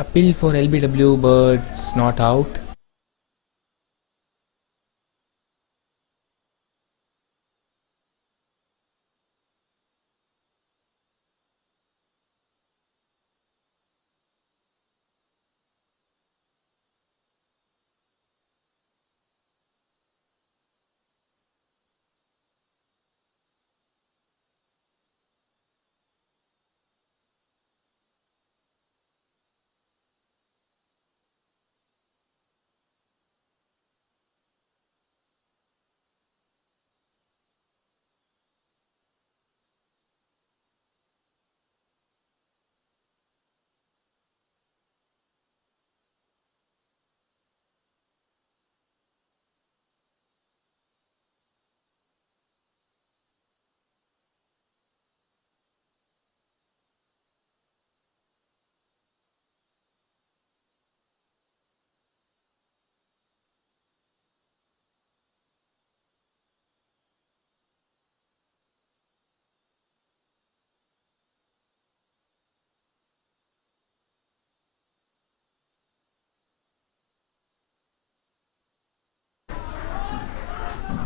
Appeal for LBW, but it's not out.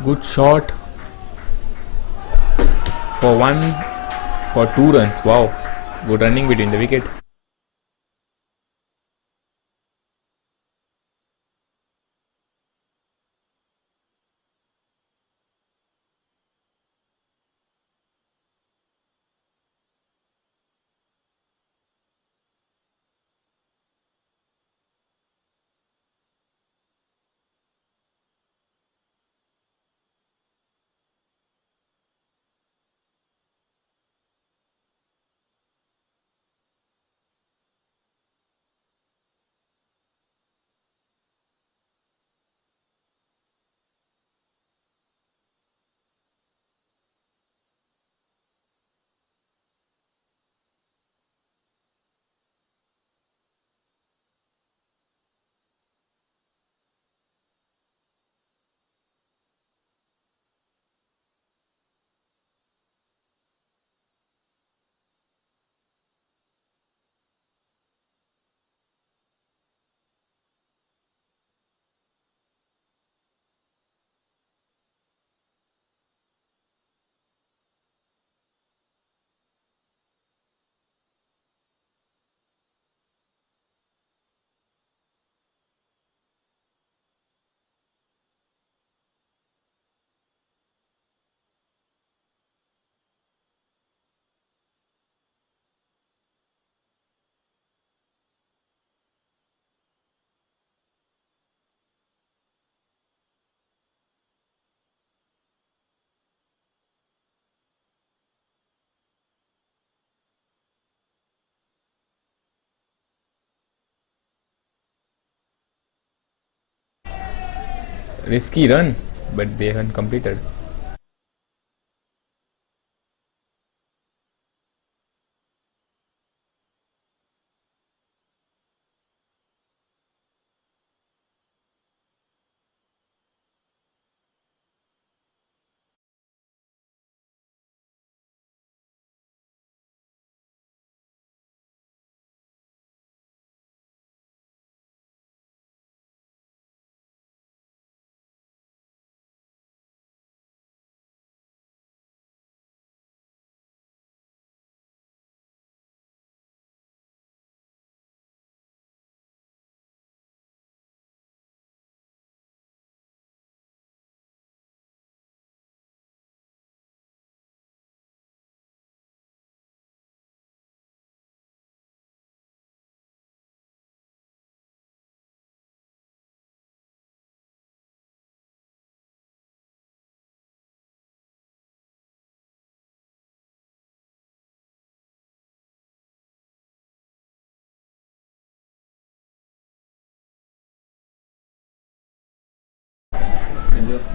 Good shot for one, for 2 runs. Wow, good running between the wicket. Risky run, but they haven't completed.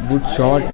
Good shot.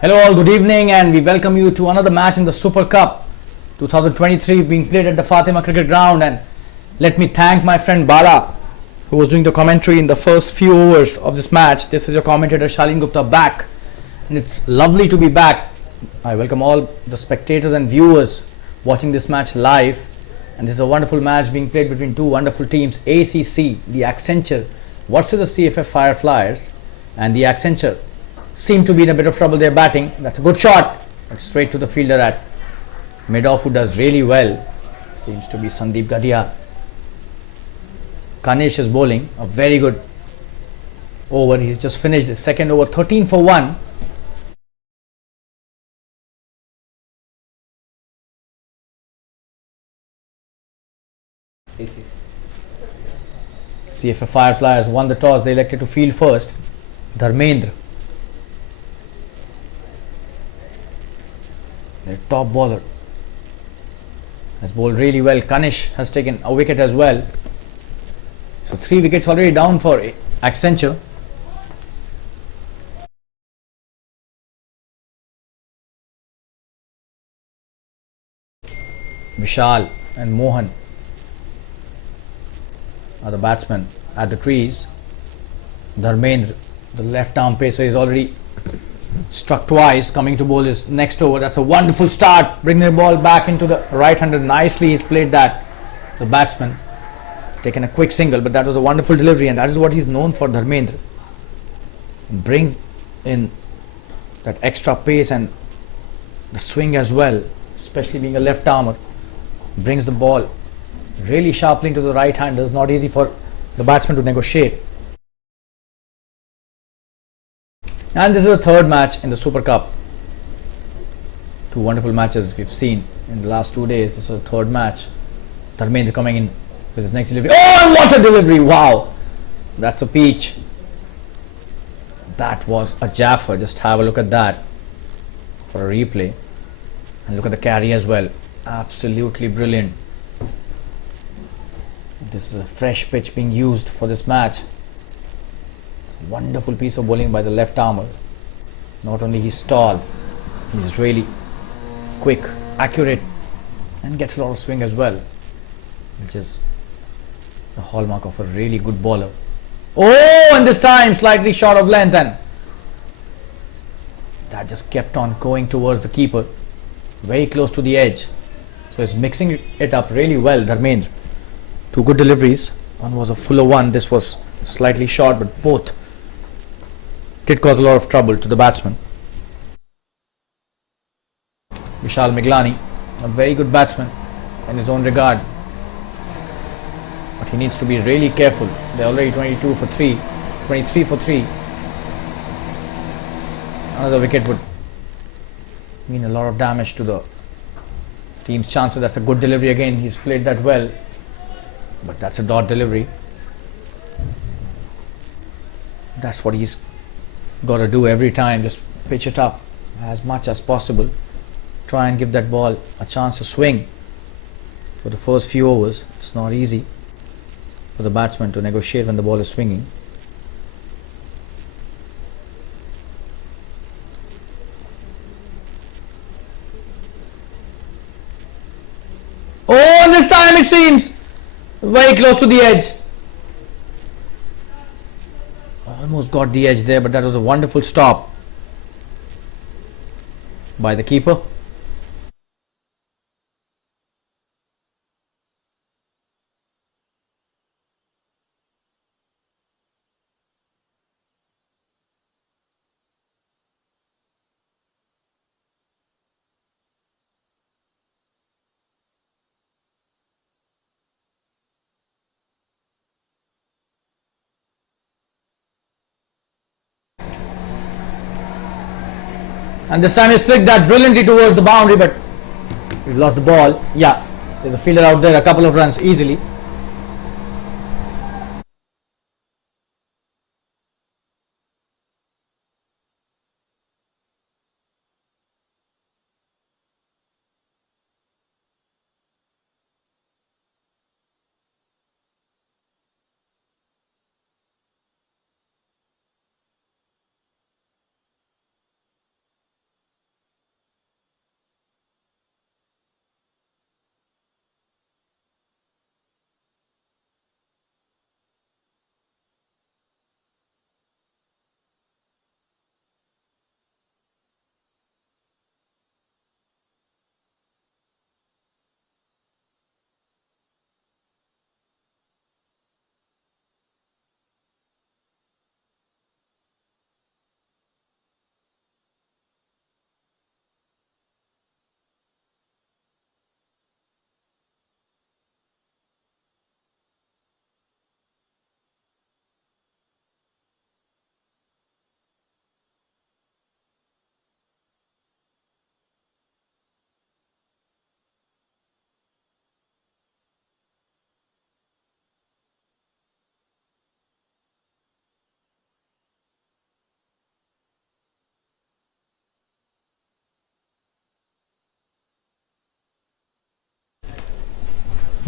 Hello all, good evening and we welcome you to another match in the Super Cup 2023 being played at the Fatima Cricket Ground. And let me thank my friend Bala who was doing the commentary in the first few overs of this match. This is your commentator Shalin Gupta back, and it's lovely to be back. I welcome all the spectators and viewers watching this match live, and this is a wonderful match being played between two wonderful teams, ACC, the Accenture versus the CFF Fireflies, and the Accenture seem to be in a bit of trouble. They're batting. That's a good shot, but straight to the fielder at mid-off, who does really well. Seems to be Sandeep Gadia. Kanish is bowling a very good over. He's just finished his second over, 13 for 1. CFF Fireflies won the toss. They elected to field first. Dharmendra, their top bowler, has bowled really well. Kanish has taken a wicket as well. So 3 wickets already down for Accenture. Vishal and Mohan are the batsmen at the crease. Dharmendra, the left arm pacer, is already struck twice, coming to bowl his next over. That's a wonderful start, bringing the ball back into the right-hander. Nicely he's played that. The batsman taken a quick single, but that was a wonderful delivery, and that is what he's known for. Dharmendra brings in that extra pace and the swing as well, especially being a left armer. Brings the ball really sharply into the right hander. It's not easy for the batsman to negotiate. And this is the third match in the Super Cup. Two wonderful matches we've seen in the last 2 days. This is the third match. Dharmendra coming in with his next delivery. Oh, what a delivery! Wow, that's a peach. That was a Jaffer. Just have a look at that for a replay, and look at the carry as well. Absolutely brilliant. This is a fresh pitch being used for this match. It's a wonderful piece of bowling by the left armer. Not only he's tall, he's really quick, accurate, and gets a lot of swing as well, which is the hallmark of a really good bowler. Oh, and this time slightly short of length, and that just kept on going towards the keeper, very close to the edge. So he's mixing it up really well, Dharmendra. Two good deliveries. One was a fuller one. This was slightly short, but both did cause a lot of trouble to the batsman. Vishal Miglani, a very good batsman in his own regard, but he needs to be really careful. They're already 22 for 3, 23 for 3. Another wicket would mean a lot of damage to the team's chances. That's a good delivery again. He's played that well, but that's a dot delivery. That's what he's got to do every time. Just pitch it up as much as possible. Try and give that ball a chance to swing for the first few overs. It's not easy for the batsman to negotiate when the ball is swinging. Oh, and this time it seems very close to the edge. Almost got the edge there, but that was a wonderful stop by the keeper. And this time he's flicked that brilliantly towards the boundary, but he lost the ball. Yeah, there's a fielder out there, a couple of runs easily.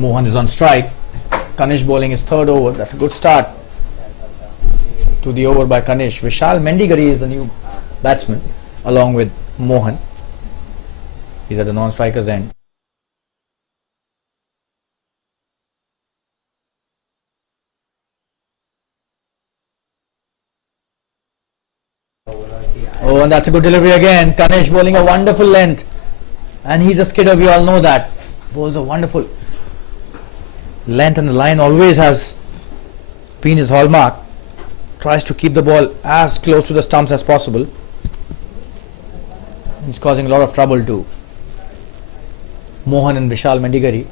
Mohan is on strike. Kanish bowling his third over. That's a good start to the over by Kanish. Vishal Mendigari is the new batsman along with Mohan. He's at the non-striker's end. Oh, and that's a good delivery again. Kanish bowling a wonderful length. And he's a skidder, we all know that. Bowls a wonderful length, and the line always has been his hallmark. Tries to keep the ball as close to the stumps as possible. He's causing a lot of trouble to Mohan and Vishal Mendigari.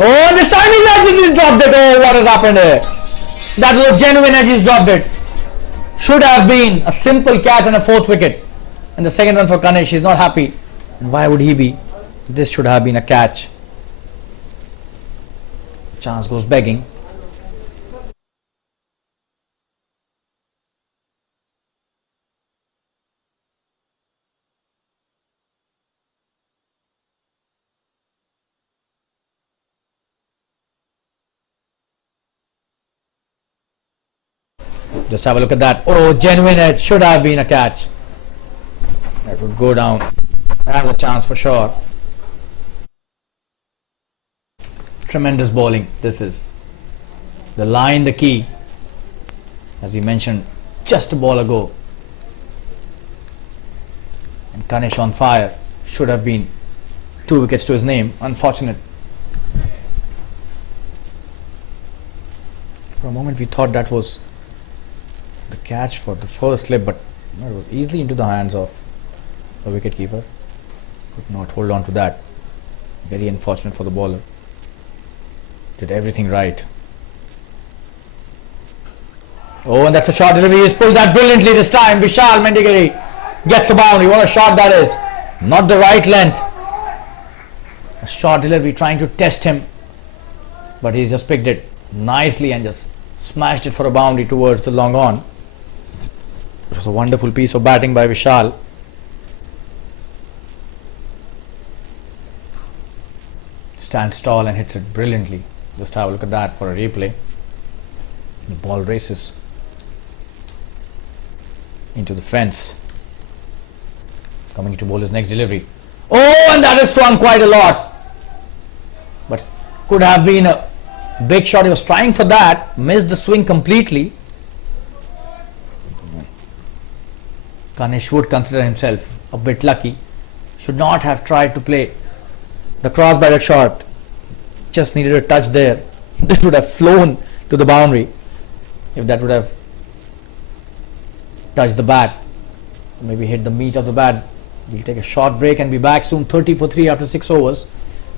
Oh, this time he's dropped it. Oh, what has happened here? That was genuine edge, he's dropped it. Should have been a simple catch and a fourth wicket. And the second run for Kanish, he's not happy. And why would he be? This should have been a catch. Chance goes begging. Just have a look at that. Oh, genuine edge. Should have been a catch. That would go down. Has a chance for sure. Tremendous bowling. This is the line, the key. As we mentioned just a ball ago. And Kanish on fire. Should have been 2 wickets to his name. Unfortunate. For a moment we thought that was the catch for the first slip, but it was easily into the hands of the wicketkeeper. Could not hold on to that. Very unfortunate for the bowler. Did everything right. Oh, and that's a short delivery. He's pulled that brilliantly this time. Vishal Mendigari gets a boundary. What a shot that is. Not the right length. A short delivery trying to test him, but he's just picked it nicely and just smashed it for a boundary towards the long on. It was a wonderful piece of batting by Vishal. Stands tall and hits it brilliantly. Just have a look at that for a replay. The ball races into the fence. Coming to bowl his next delivery. Oh, and that is swung quite a lot. But could have been a big shot. He was trying for that. Missed the swing completely. Kanish would consider himself a bit lucky. Should not have tried to play the cross by that shot. Just needed a touch there. This would have flown to the boundary if that would have touched the bat. Maybe hit the meat of the bat. We'll take a short break and be back soon. 30 for 3 after 6 overs.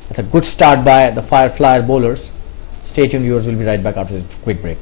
That's a good start by the Fire Flyer bowlers. Stay tuned, viewers. We'll be right back after this quick break.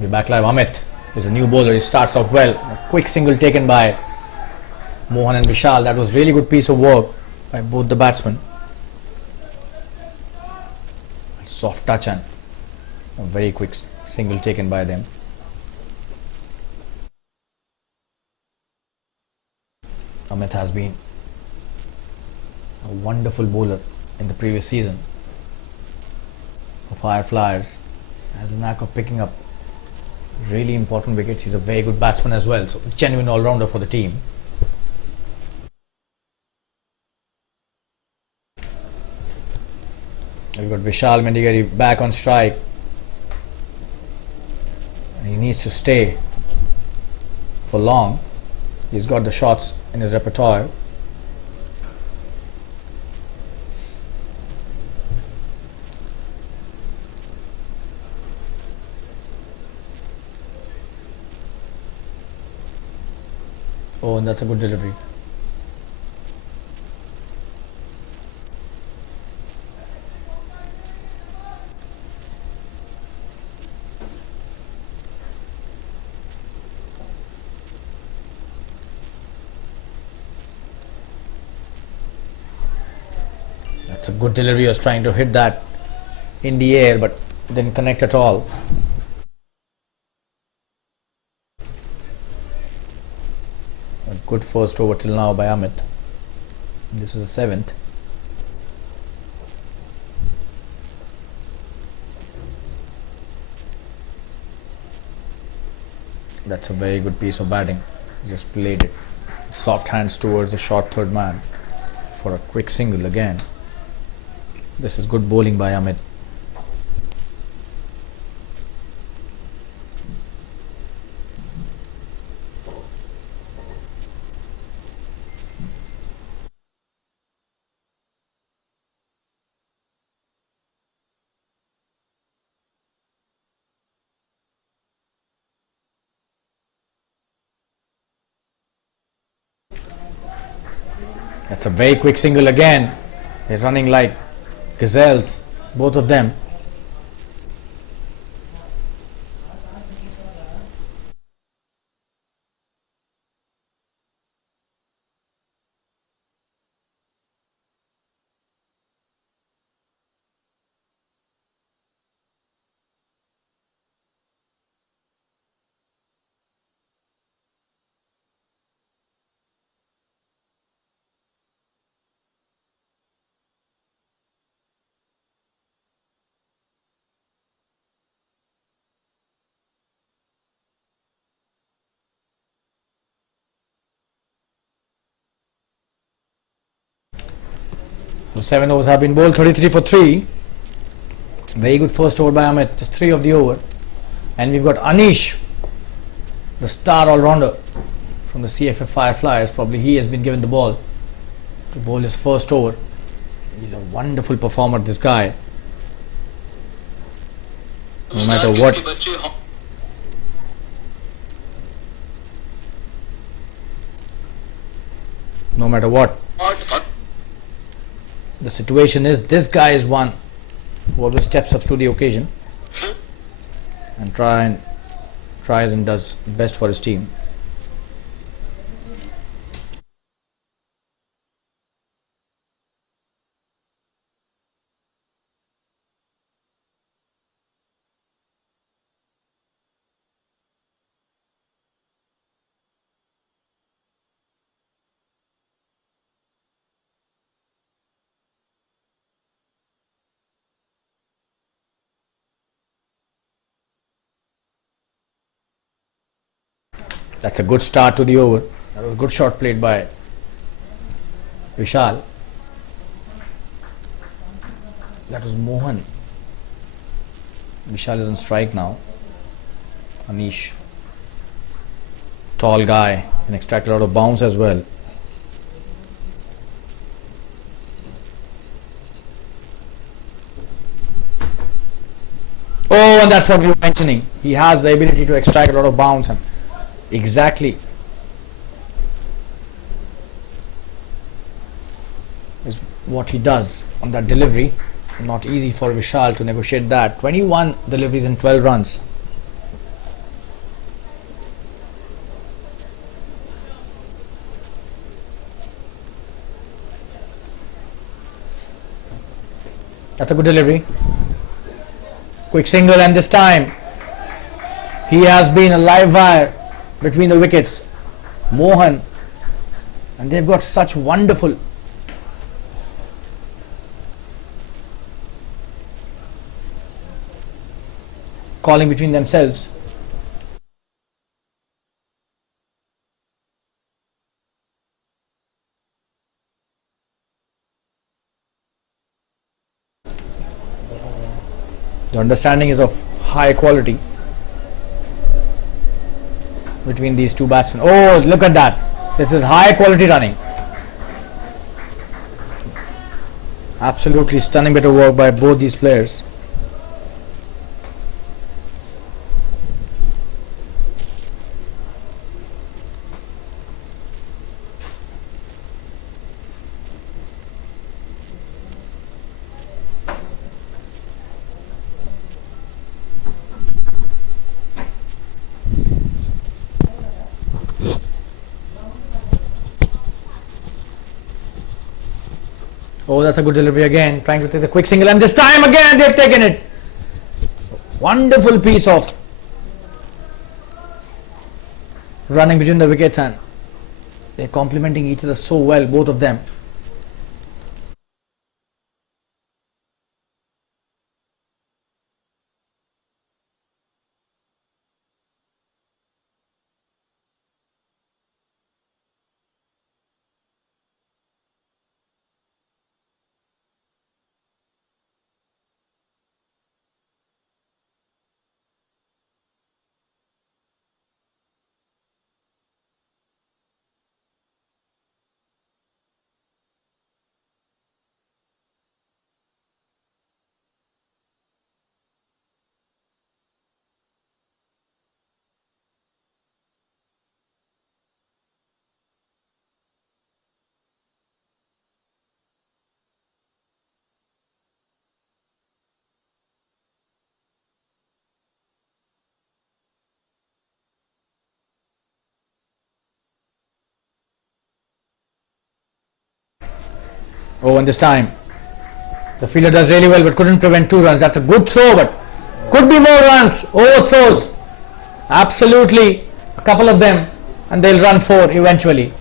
We're back live. Amit is a new bowler. He starts off well. A quick single taken by Mohan and Vishal. That was really good piece of work by both the batsmen. Soft touch and a very quick single taken by them. Amit has been a wonderful bowler in the previous season for Fireflies. Has a knack of picking up really important wickets. He's a very good batsman as well, so genuine all-rounder for the team. We've got Vishal Mendigeri back on strike. He needs to stay for long. He's got the shots in his repertoire. Oh, and that's a good delivery. That's a good delivery. He was trying to hit that in the air but didn't connect at all. A good first over till now by Amit. This is the 7th. That's a very good piece of batting. He just played it. Soft hands towards the short third man for a quick single again. This is good bowling by Amit. That's a very quick single again. They're running like gazelles, both of them. So 7 overs have been bowled, 33 for 3. Very good first over by Amit, just 3 of the over. And we've got Anish, the star all-rounder from the CFF Fireflies. Probably he has been given the ball to bowl his first over. He's a wonderful performer, this guy. No matter what. No matter what the situation is, this guy is one who always steps up to the occasion and tries and does best for his team. That's a good start to the over. That was a good shot played by Vishal. That was Mohan. Vishal is on strike now. Anish, tall guy, can extract a lot of bounce as well. Oh, and that's what we were mentioning. He has the ability to extract a lot of bounce, and exactly is what he does on that delivery. Not easy for Vishal to negotiate that. 21 deliveries and 12 runs. That's a good delivery. Quick single, and this time he has been a live wire between the wickets. Mohan, and they've got such wonderful calling between themselves. The understanding is of high quality between these two batsmen. Oh, look at that. This is high quality running. Absolutely stunning bit of work by both these players. Oh, that's a good delivery again, trying to take the quick single, and this time again they've taken it. Wonderful piece of running between the wickets, and they're complementing each other so well, both of them. Oh, and this time the fielder does really well but couldn't prevent 2 runs. That's a good throw, but could be more runs. Overthrows. Absolutely, a couple of them, and they'll run 4 eventually.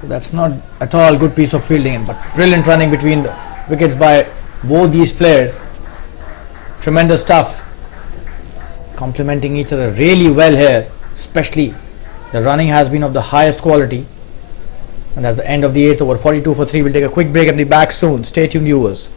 So that's not at all good piece of fielding, but brilliant running between the wickets by both these players. Tremendous stuff. Complementing each other really well here. Especially the running has been of the highest quality. And that's the end of the 8th over. 42 for 3. We'll take a quick break and be back soon. Stay tuned, viewers.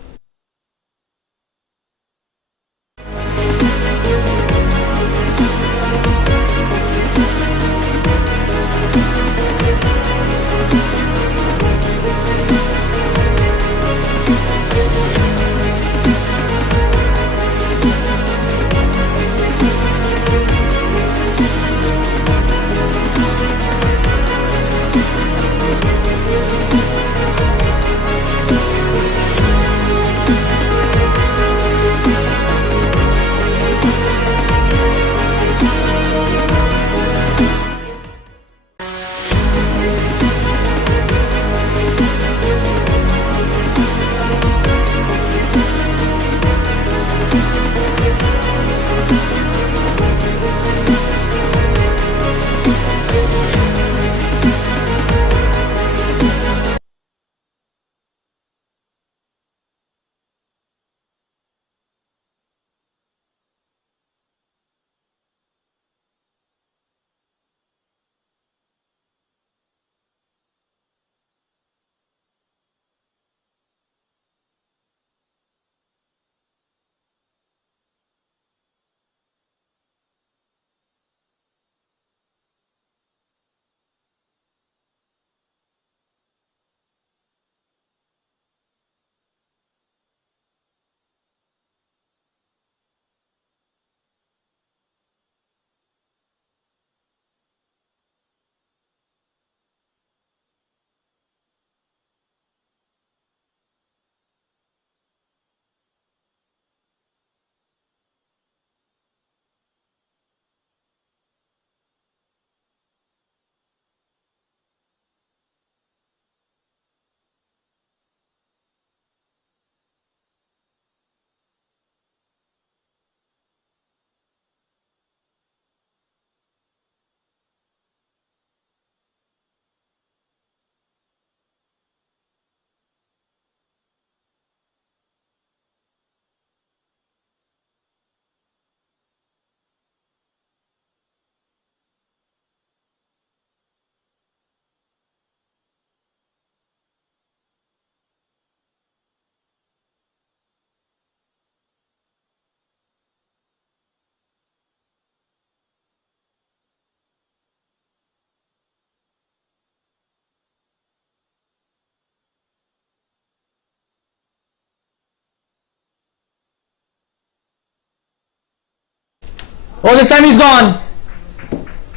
Oh, this time he's gone.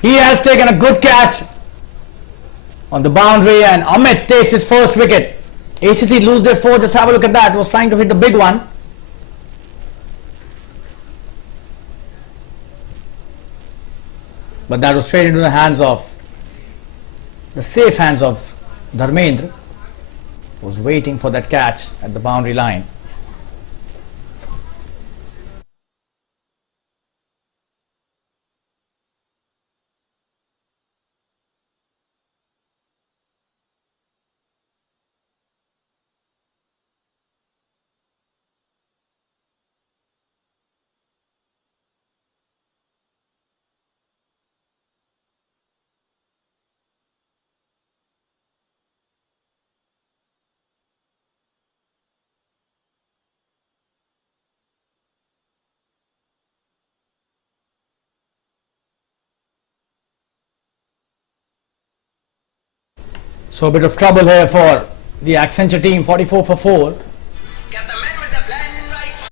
He has taken a good catch on the boundary, and Amit takes his first wicket. ACC lose their four. Just have a look at that. Was trying to hit the big one. But that was straight into the hands of the safe hands of Dharmendra, who was waiting for that catch at the boundary line. So a bit of trouble here for the Accenture team. 44 for 4. Get the men with the blinding lights.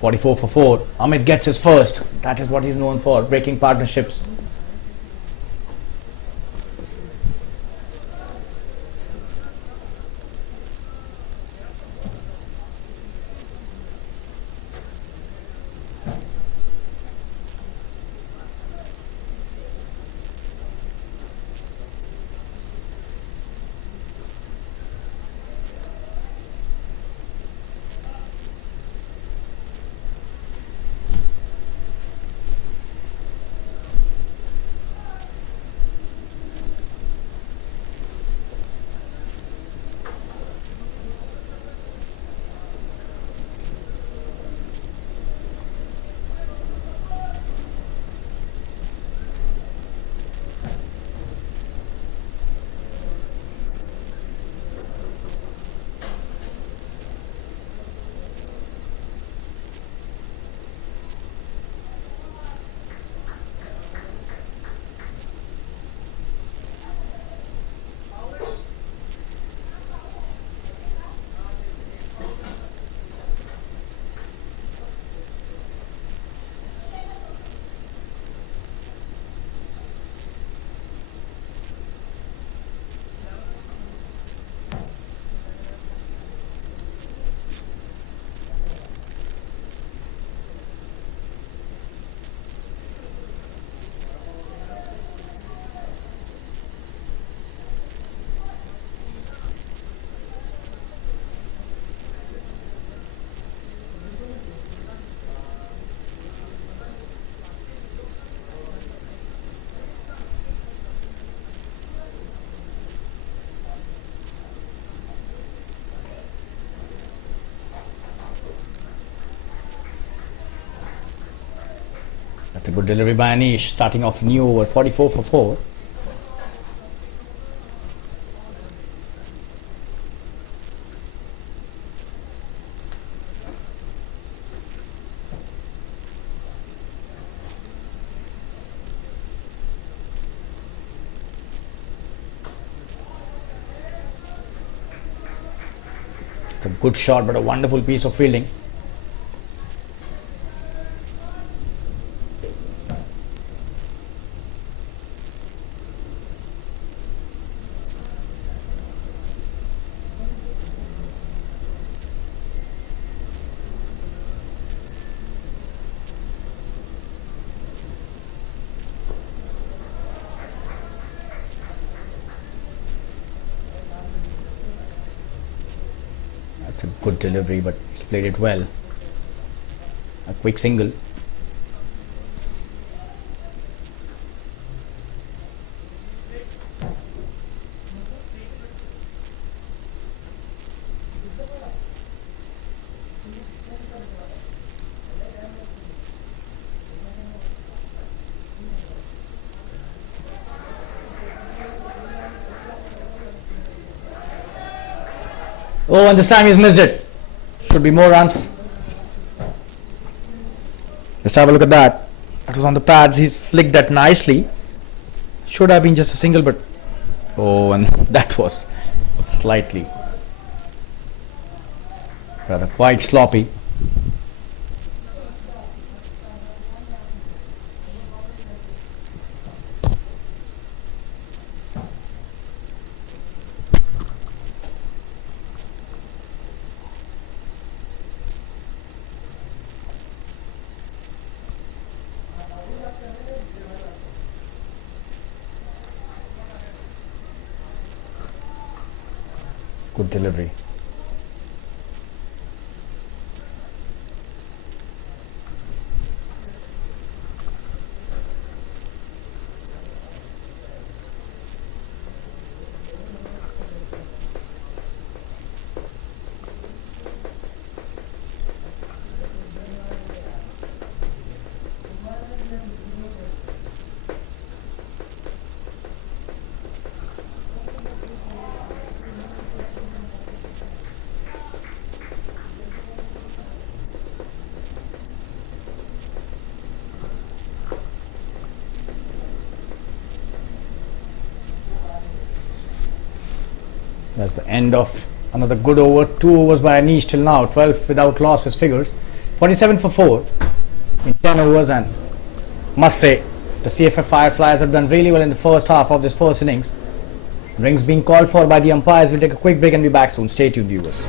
44 for 4. Amit gets his first. That is what he's known for, breaking partnerships. That's a good delivery by Anish, starting off new over. 44 for 4. It's a good shot, but a wonderful piece of fielding. That's a good delivery, but he played it well. A quick single. Oh, and this time he's missed it. Should be more runs. Let's have a look at that. That was on the pads. He's flicked that nicely. Should have been just a single, but oh, and that was slightly rather quite sloppy. Good delivery. That's the end of another good over. 2 overs by Anish till now. 12 without losses figures. 47 for 4 in 10 overs, and must say the CFF Fireflies have done really well in the first half of this first innings. Rings being called for by the umpires. We'll take a quick break and be back soon. Stay tuned, viewers.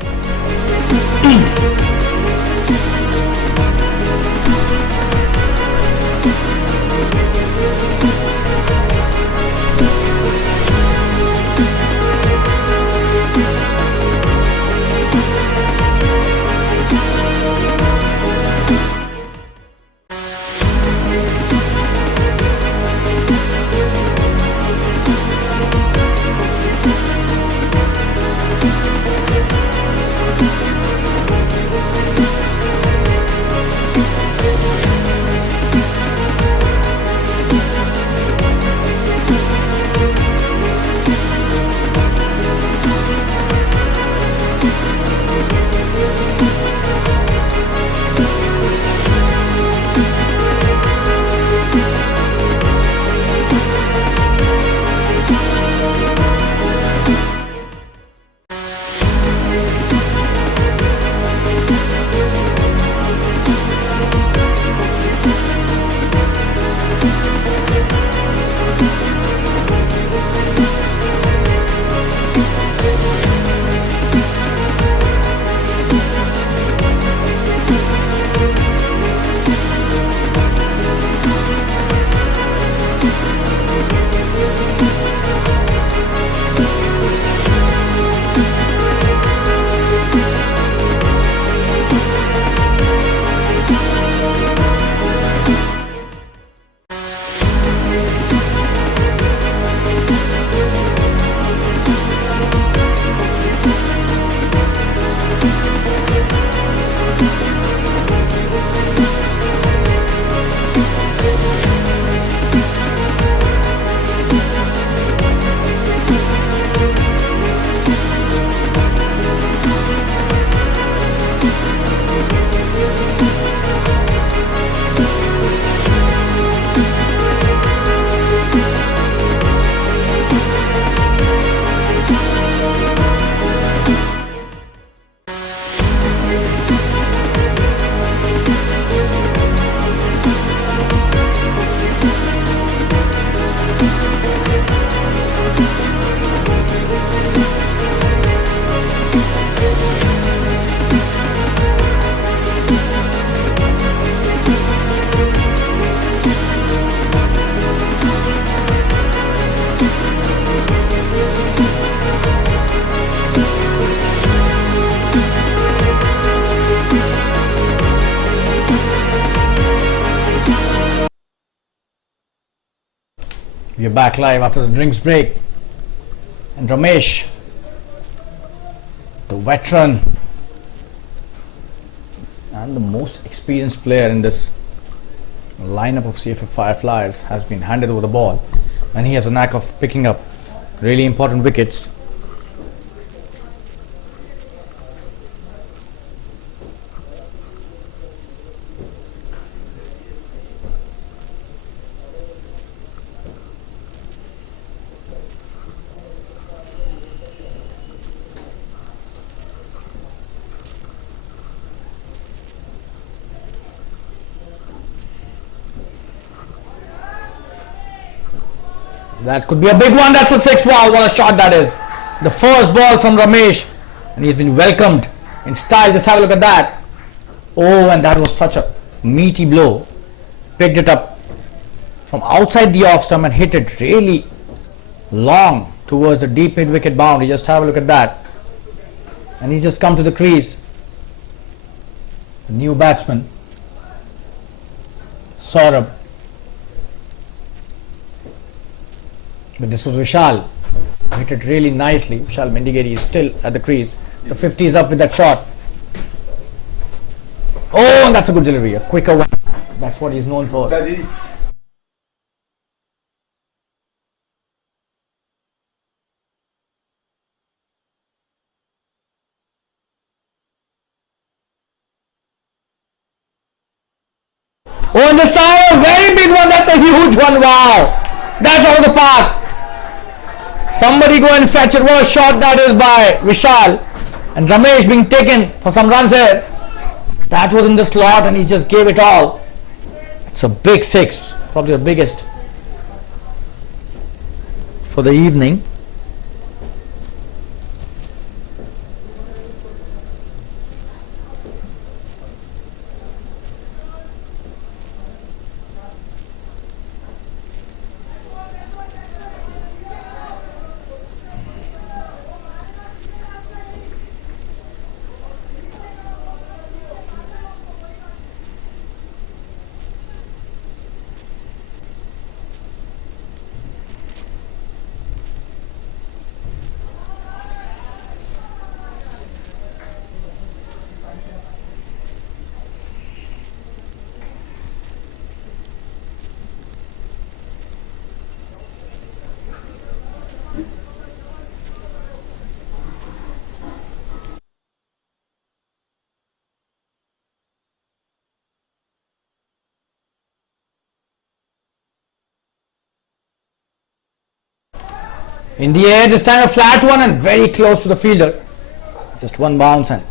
We're back live after the drinks break, and Ramesh, the veteran and the most experienced player in this lineup of CFF Fireflies, has been handed over the ball, and he has a knack of picking up really important wickets. That could be a big one. That's a 6. Wow, what a shot that is. The first ball from Ramesh. And he's been welcomed in style. Just have a look at that. Oh, and that was such a meaty blow. Picked it up from outside the off stump and hit it really long towards the deep mid wicket boundary. Just have a look at that. And he's just come to the crease. The new batsman, Saurabh. But this was Vishal. Hit it really nicely. Vishal Mendigeri is still at the crease. The 50 is up with that shot. Oh, and that's a good delivery. A quicker one. That's what he's known for. Oh, and this time a very big one. That's a huge one. Wow. That's out of the park. Somebody go and fetch it. What a shot that is by Vishal. And Ramesh being taken for some runs here. That was in the slot and he just gave it all. It's a big 6. Probably the biggest for the evening. In the air, this time a flat one and very close to the fielder. Just one bounce and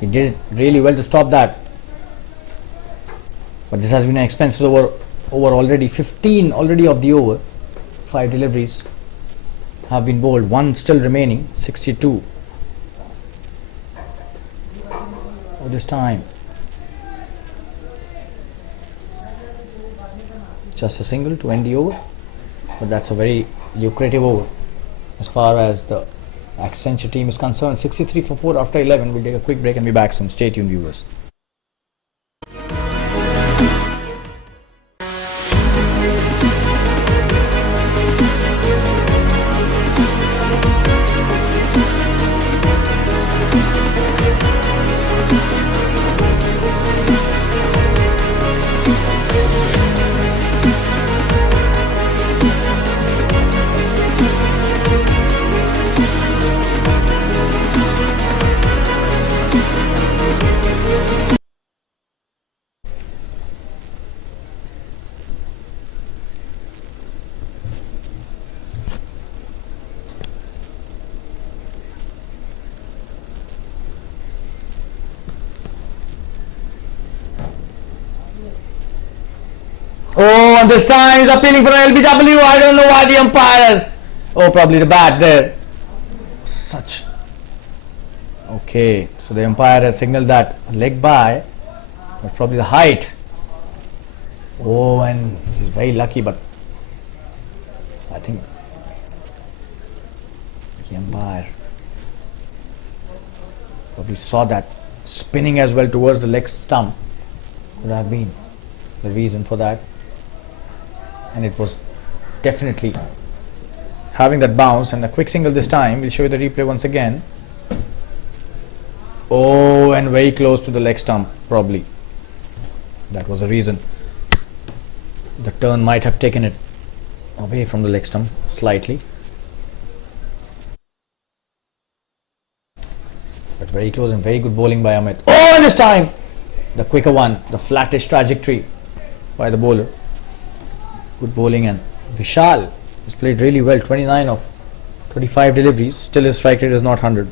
he did it really well to stop that. But this has been an expensive over already. 15 already of the over. 5 deliveries have been bowled. 1 still remaining. 62. Oh, this time just a single to end the over. But that's a very lucrative over as far as the Accenture team is concerned. 63 for 4 after 11. We'll take a quick break and be back soon. Stay tuned, viewers. Oh, and this time he's appealing for an LBW. I don't know why the umpires. Oh, probably the bat there. Such. Okay, so the umpire has signaled that leg by, but probably the height. Oh, and he's very lucky, but I think the umpire probably saw that spinning as well towards the leg stump. Could have been the reason for that. And it was definitely having that bounce and a quick single this time. We'll show you the replay once again. Oh, and very close to the leg stump, probably. That was the reason. The turn might have taken it away from the leg stump slightly. But very close and very good bowling by Amit. Oh, and this time the quicker one, the flattish trajectory by the bowler. Good bowling, and Vishal has played really well. 29 of 35 deliveries. Still his strike rate is not 100.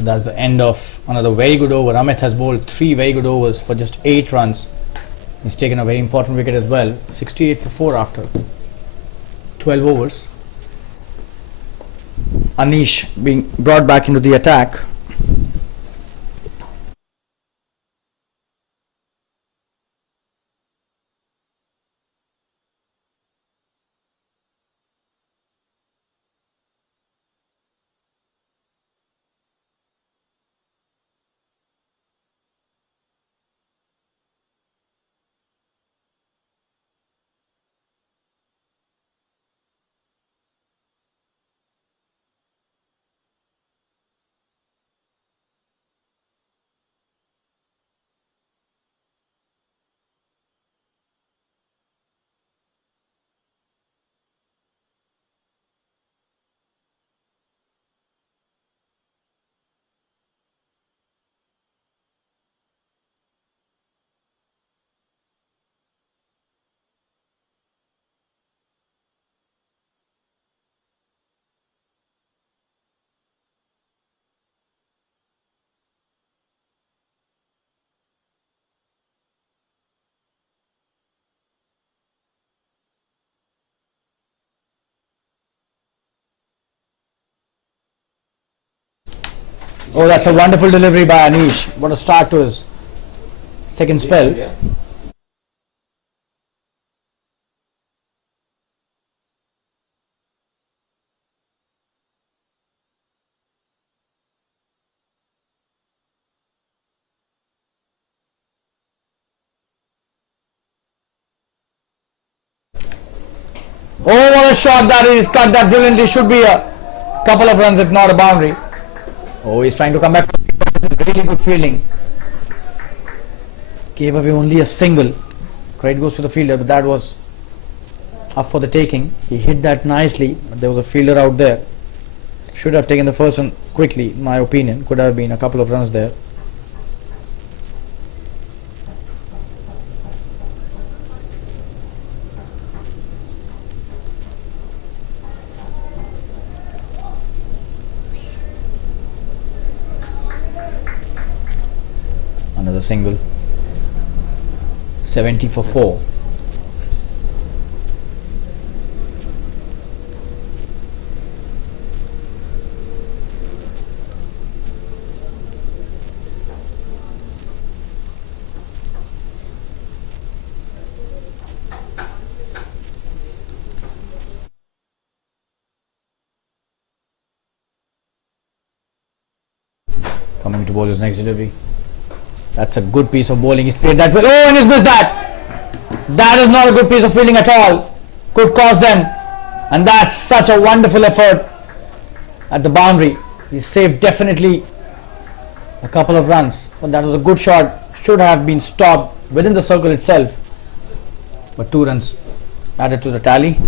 So that's the end of another very good over. Amit has bowled 3 very good overs for just 8 runs. He's taken a very important wicket as well. 68 for 4 after 12 overs. Anish being brought back into the attack. Oh, that's a wonderful delivery by Anish. What a start to his second spell. Oh, what a shot that is. Cut that brilliantly. Should be a couple of runs if not a boundary. Oh, he's trying to come back. Really good fielding. Gave away only a single. Credit goes to the fielder, but that was up for the taking. He hit that nicely, but there was a fielder out there. Should have taken the first one quickly, in my opinion. Could have been a couple of runs there. Another single. 70 for 4. Coming to bowl his next delivery. That's a good piece of bowling. He's played that well. Oh, and he's missed that. That is not a good piece of fielding at all. Could cost them. And that's such a wonderful effort at the boundary. He saved definitely a couple of runs. But that was a good shot. Should have been stopped within the circle itself. But 2 runs added to the tally.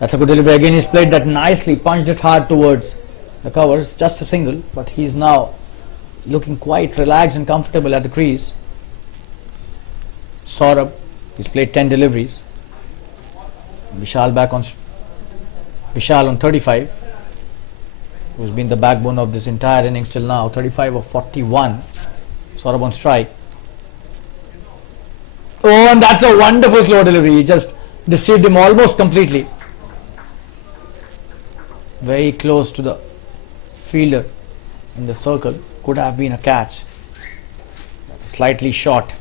That's a good delivery. Again, he's played that nicely, punched it hard towards the covers. Just a single, but he's now looking quite relaxed and comfortable at the crease. Saurabh, he's played 10 deliveries. Vishal back on Vishal on 35, who's been the backbone of this entire innings till now. 35 of 41. Saurabh on strike. Oh, and that's a wonderful slow delivery. He just deceived him almost completely. Very close to the fielder in the circle. Could have been a catch. Slightly short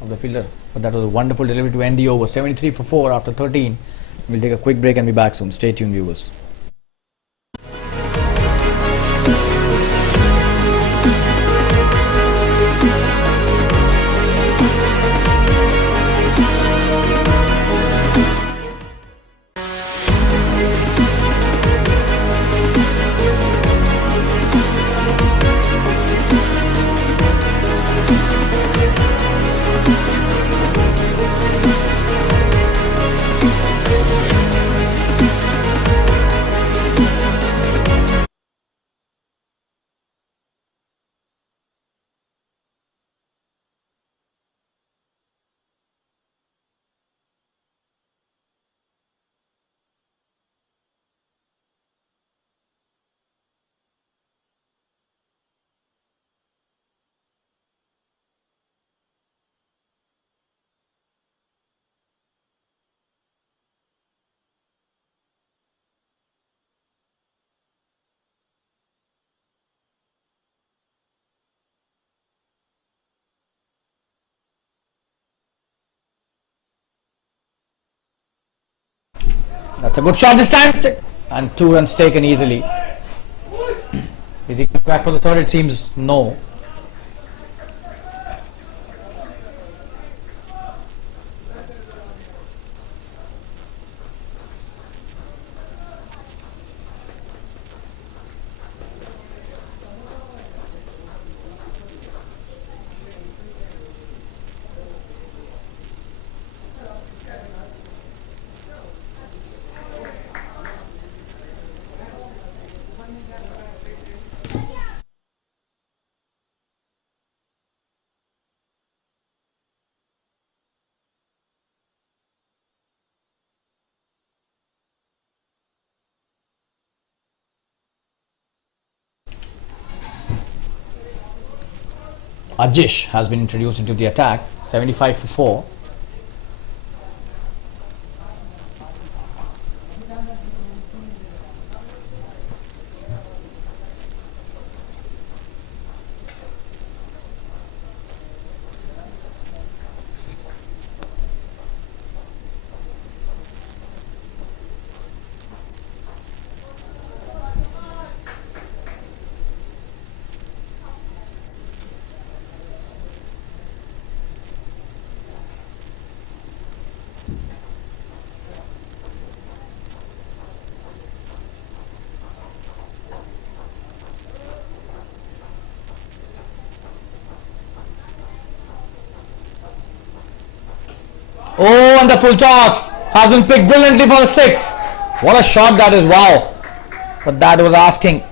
of the fielder, but that was a wonderful delivery to end the over. 73 for 4 after 13. We'll take a quick break and be back soon. Stay tuned, viewers. That's a good shot this time. And 2 runs taken easily. Is he coming back for the third? It seems no. Ajish has been introduced into the attack. 75 for 4. Oh, and the full toss has been picked brilliantly for the 6. What a shot that is, wow. But that was asking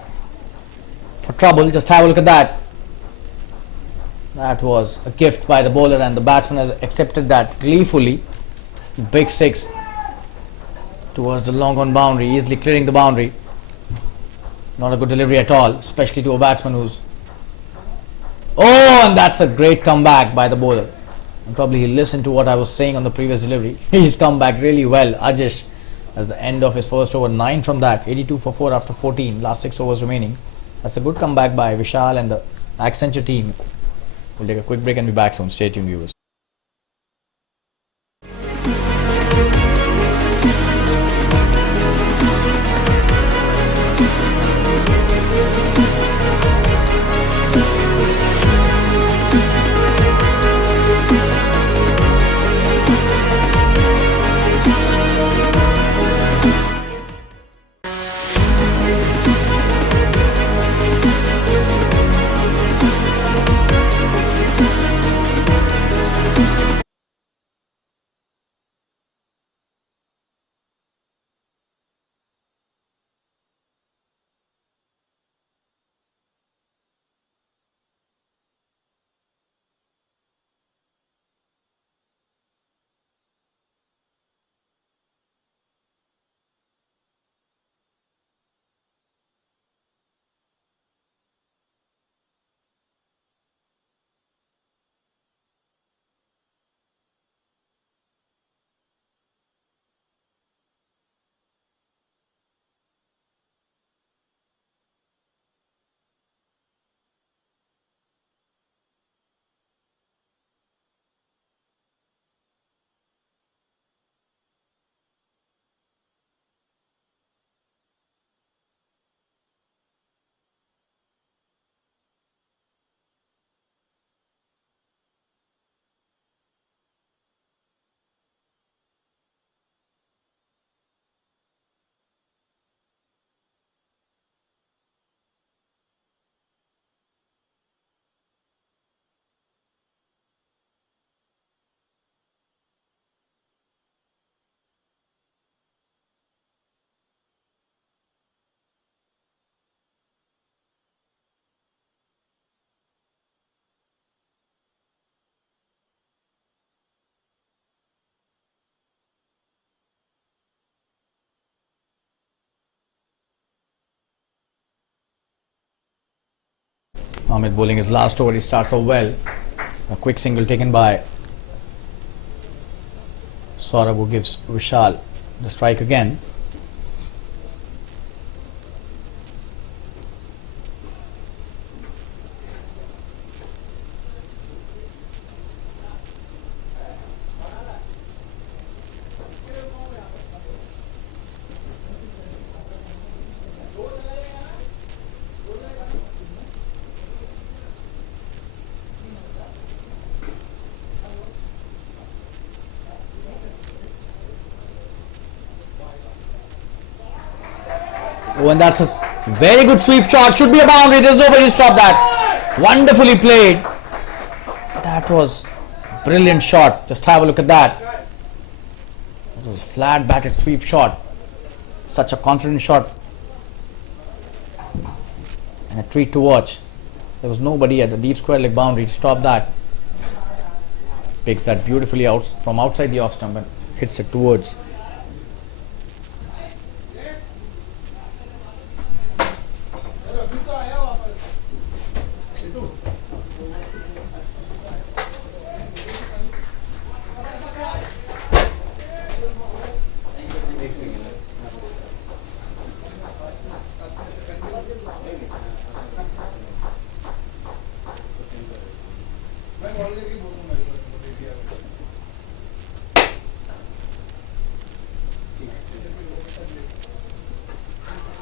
for trouble. Just have a look at that. That was a gift by the bowler and the batsman has accepted that gleefully. Big 6 towards the long on boundary, easily clearing the boundary. Not a good delivery at all, especially to a batsman who's... Oh, and that's a great comeback by the bowler. And probably he listened to what I was saying on the previous delivery. He's come back really well. Ajish, as the end of his first over, 9 from that, 82 for 4 after 14, last 6 overs remaining. That's a good comeback by Vishal and the Accenture team. We'll take a quick break and be back soon. Stay tuned, viewers. Ahmed bowling his last over. He starts off well. A quick single taken by Saurabh, who gives Vishal the strike again. Oh, and that's a very good sweep shot. Should be a boundary. There's nobody to stop that. Wonderfully played. That was brilliant shot. Just have a look at that. It was flat batted sweep shot. Such a confident shot. And a treat to watch. There was nobody at the deep square leg boundary to stop that. Picks that beautifully out from outside the off stump and hits it towards.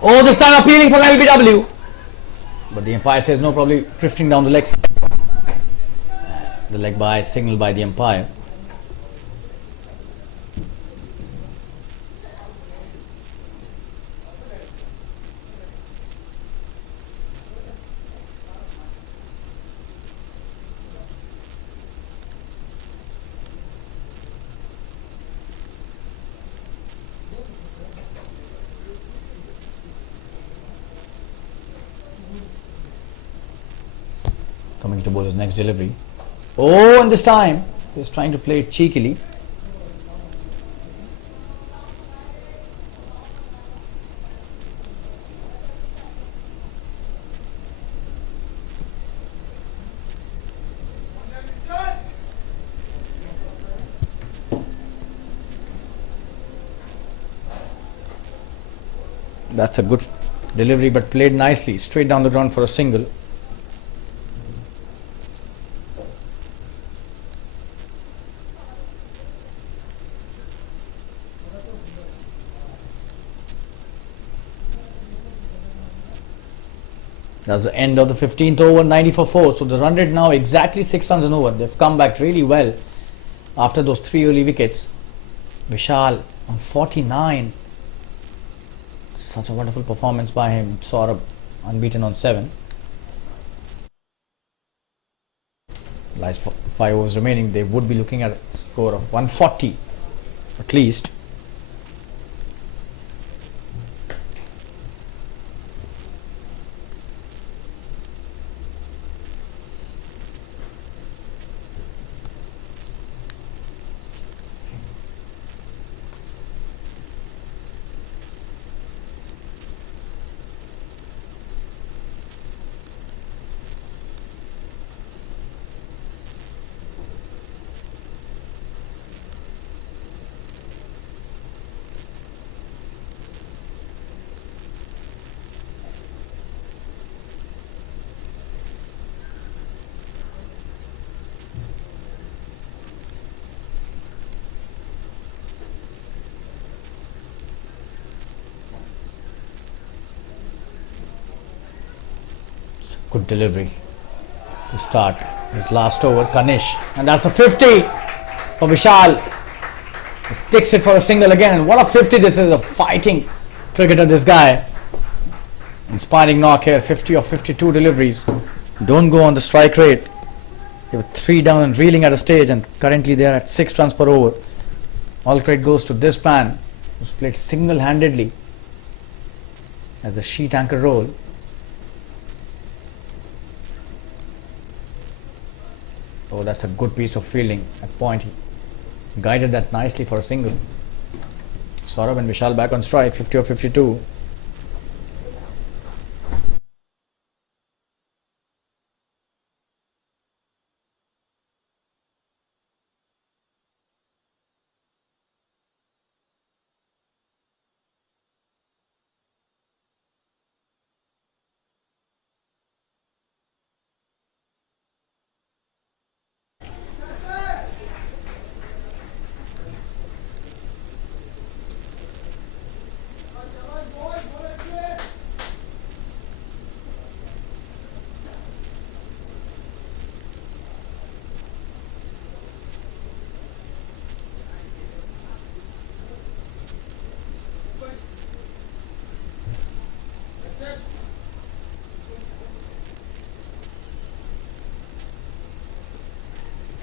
Oh, this time appealing for LBW. But the umpire says no, probably drifting down the leg side. The leg by signaled by the umpire. Coming to bowler's next delivery. Oh, and this time he's trying to play it cheekily. That's a good delivery, but played nicely, straight down the ground for a single. That's the end of the 15th over, 90 for 4. So the run rate now exactly 6 runs an over. They've come back really well after those 3 early wickets. Vishal on 49. Such a wonderful performance by him. Saurabh unbeaten on 7. Last 5 overs remaining. They would be looking at a score of 140 at least. Good delivery to start his last over. Kanish, and that's a 50 for Vishal. He takes it for a single again. And what a 50 this is! A fighting cricketer, this guy. Inspiring knock here. 50 of 52 deliveries. Don't go on the strike rate. They were 3 down and reeling at a stage, and currently they are at 6 runs per over. All credit goes to this man who's played single-handedly as a sheet anchor role. Oh, that's a good piece of fielding at point. He guided that nicely for a single. Saurabh and Vishal back on strike, 50 of 52.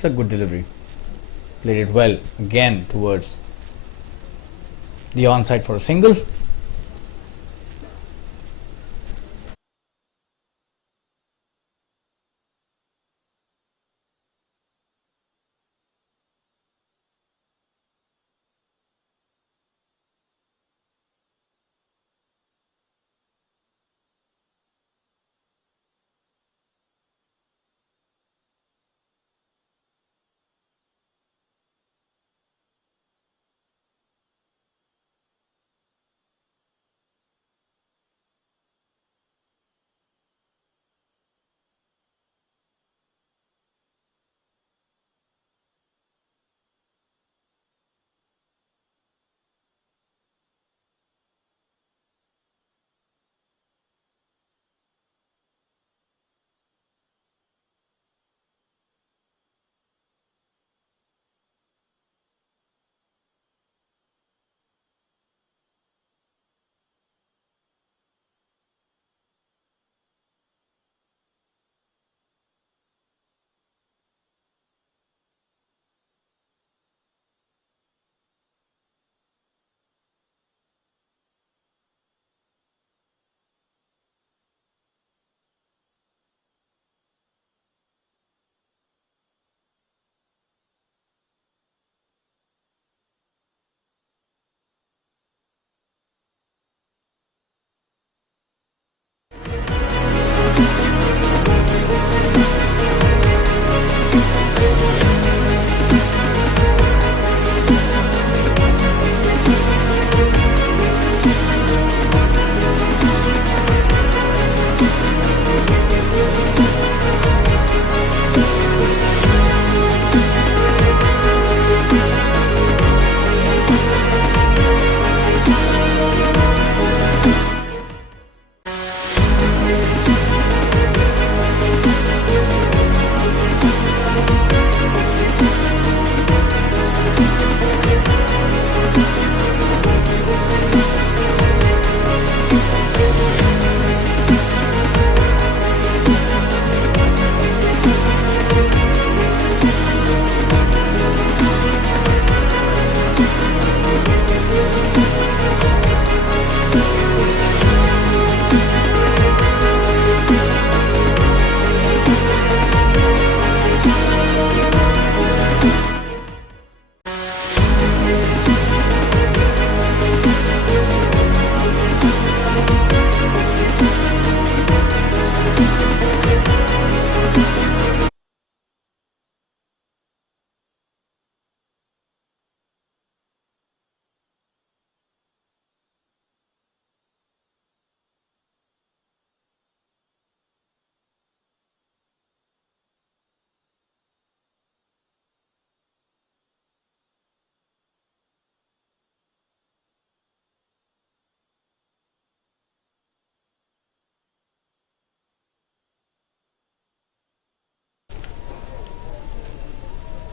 It's a good delivery. Played it well again towards the onside for a single.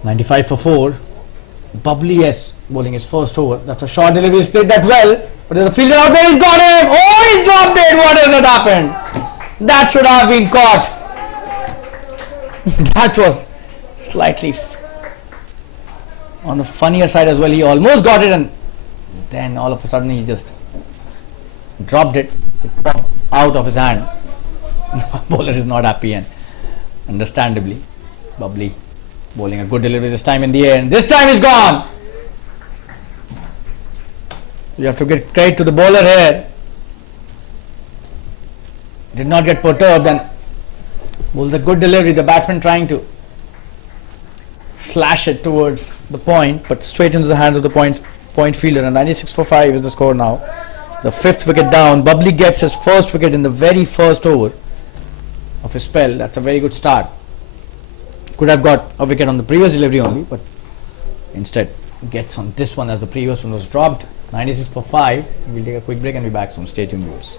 .95 for 4. Bubbly S bowling his first over. That's a short delivery. He's played that well. But there's a fielder out there. He's got him. Oh, he's dropped it. What has that happened? That should have been caught. That was slightly on the funnier side as well. He almost got it, and then all of a sudden he just dropped it. It dropped out of his hand. Bowler is not happy, and understandably, Bubbly bowling a good delivery this time in the air, and this time he's gone. You have to give credit to the bowler here. Did not get perturbed and bowled a good delivery. The batsman trying to slash it towards the point, but straight into the hands of the point fielder. And 96 for 5 is the score now. The 5th wicket down. Bubbly gets his first wicket in the very first over of his spell. That's a very good start. Could have got a wicket on the previous delivery only, but instead gets on this one as the previous one was dropped. 96 for 5. We'll take a quick break and be back soon. Stay tuned, viewers.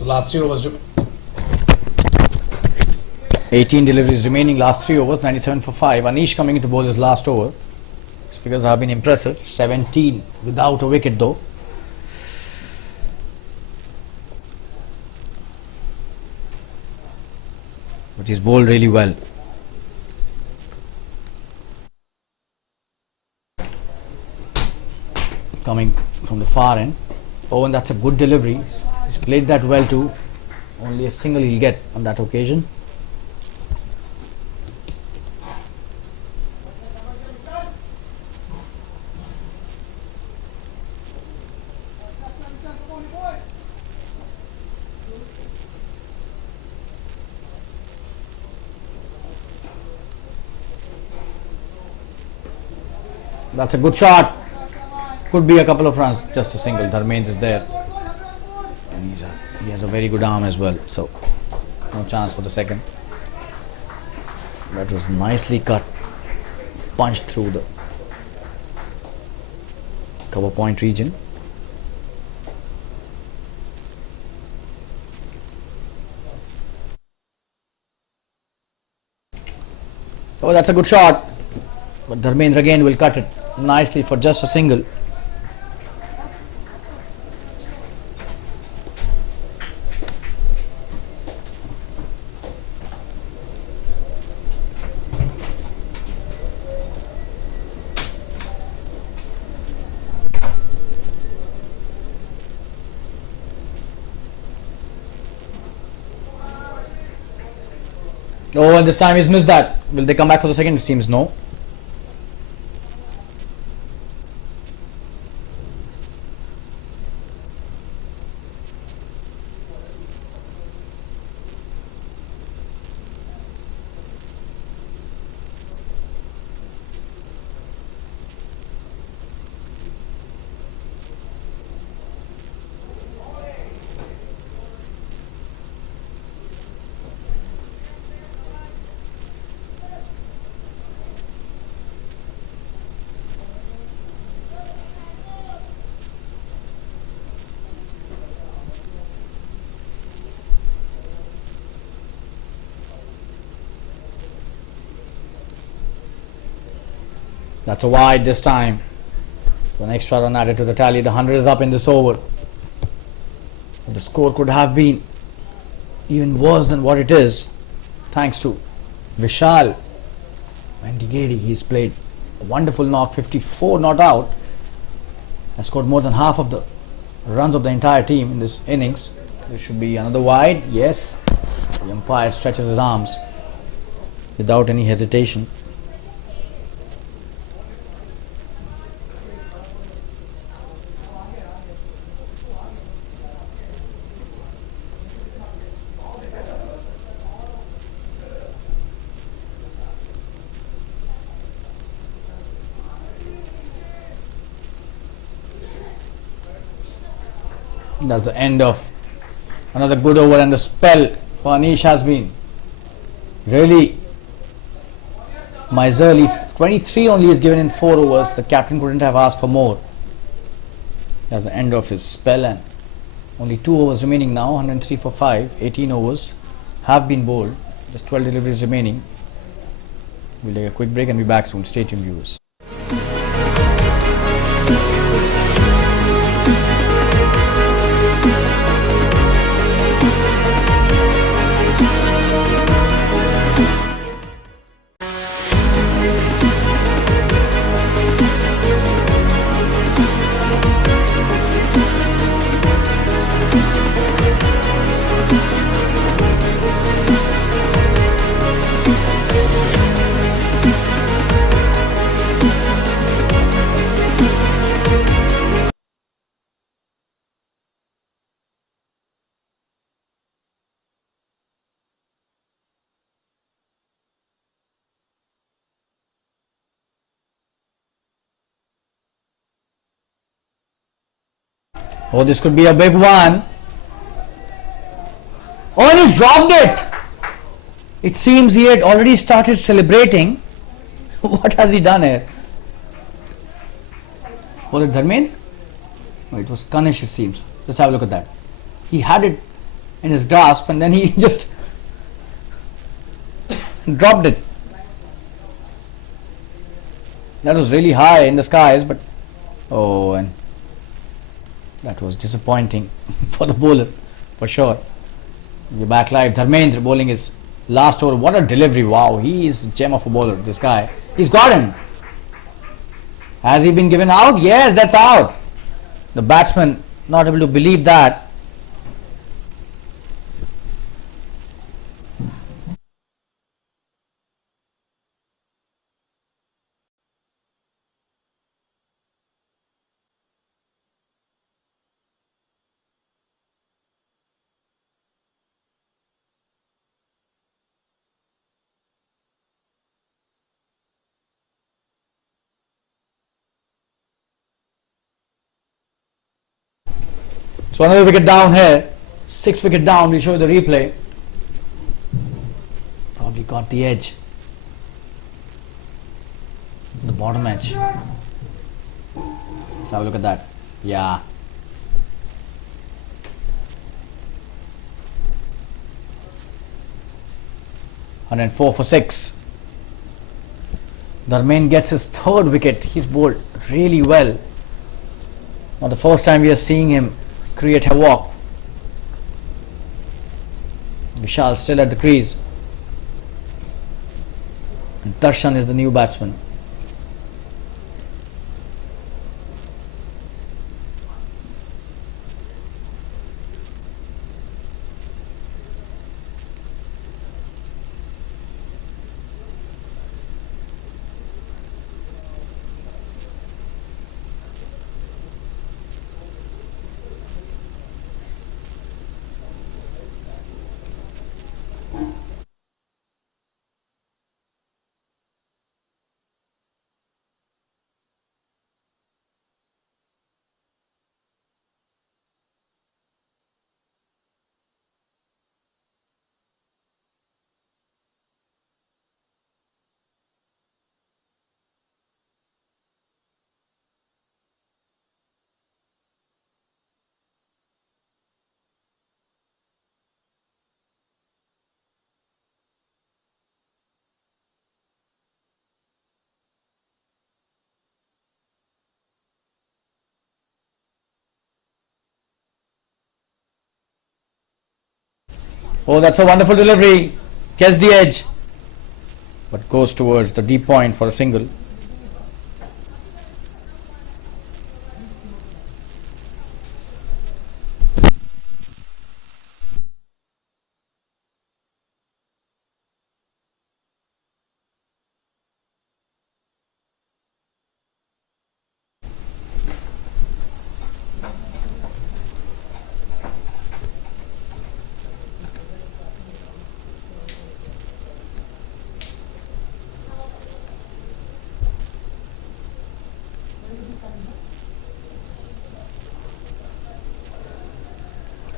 So last 3 overs, 18 deliveries remaining, last 3 overs, 97 for 5. Anish coming into bowl his last over. His figures have been impressive. 17 without a wicket though. But he's bowled really well. Coming from the far end. Oh, and that's a good delivery. He's played that well too. Only a single he'll get on that occasion. That's a good shot. Could be a couple of runs, just a single. Dharmendra is there. And he has a very good arm as well. So, no chance for the second. That was nicely cut. Punched through the cover point region. Oh, that's a good shot. But Dharmendra again will cut it nicely for just a single. Oh, and this time he's missed that. Will they come back for the second? It seems no. That's a wide this time. So an extra run added to the tally. The 100 is up in this over. The score could have been even worse than what it is, thanks to Vishal Vendigedi. He's played a wonderful knock, 54 not out. Has scored more than half of the runs of the entire team in this innings. There should be another wide. Yes. The umpire stretches his arms without any hesitation. That's the end of another good over, and the spell for Anish has been really miserly. 23 only is given in 4 overs. The captain couldn't have asked for more. That's the end of his spell, and only 2 overs remaining now. 103 for 5. 18 overs have been bowled. Just 12 deliveries remaining. We'll take a quick break and be back soon. Stay tuned, viewers. Oh, this could be a big one. Oh, and he dropped it. It seems he had already started celebrating. What has he done here? Was it Dharmendra? No, it was Kanish, it seems. Just have a look at that. He had it in his grasp, and then he just dropped it. That was really high in the skies, but oh, and that was disappointing for the bowler, for sure. We're back live. Dharmendra bowling his last over. What a delivery! Wow, he is a gem of a bowler. This guy, he's got him. Has he been given out? Yes, that's out. The batsman not able to believe that. So another wicket down here. 6 wicket down. We'll show you the replay. Probably got the edge. The bottom edge. Let's have a look at that. Yeah. And 4 for 6. Dharmendra gets his 3rd wicket. He's bowled really well. Not the first time we are seeing him create havoc. Vishal still at the crease. And Darshan is the new batsman. Oh, that's a wonderful delivery. Gets the edge. But goes towards the deep point for a single.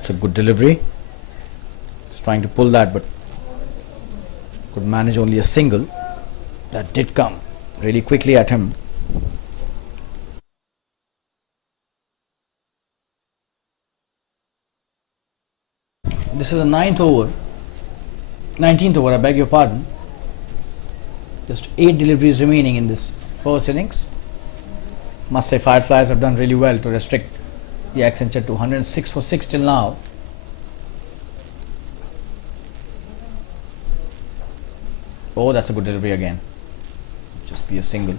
It's a good delivery. He's trying to pull that, but could manage only a single. That did come really quickly at him. This is the 19th over, I beg your pardon. Just 8 deliveries remaining in this first innings. Must say Fireflies have done really well to restrict the Accenture to 106 for 6 till now. Oh, that's a good delivery again. Just be a single.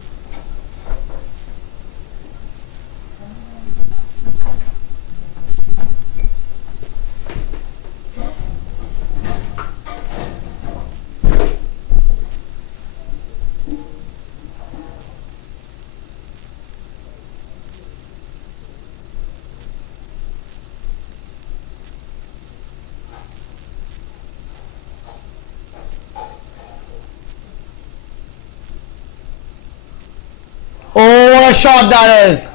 Oh, what a shot that is!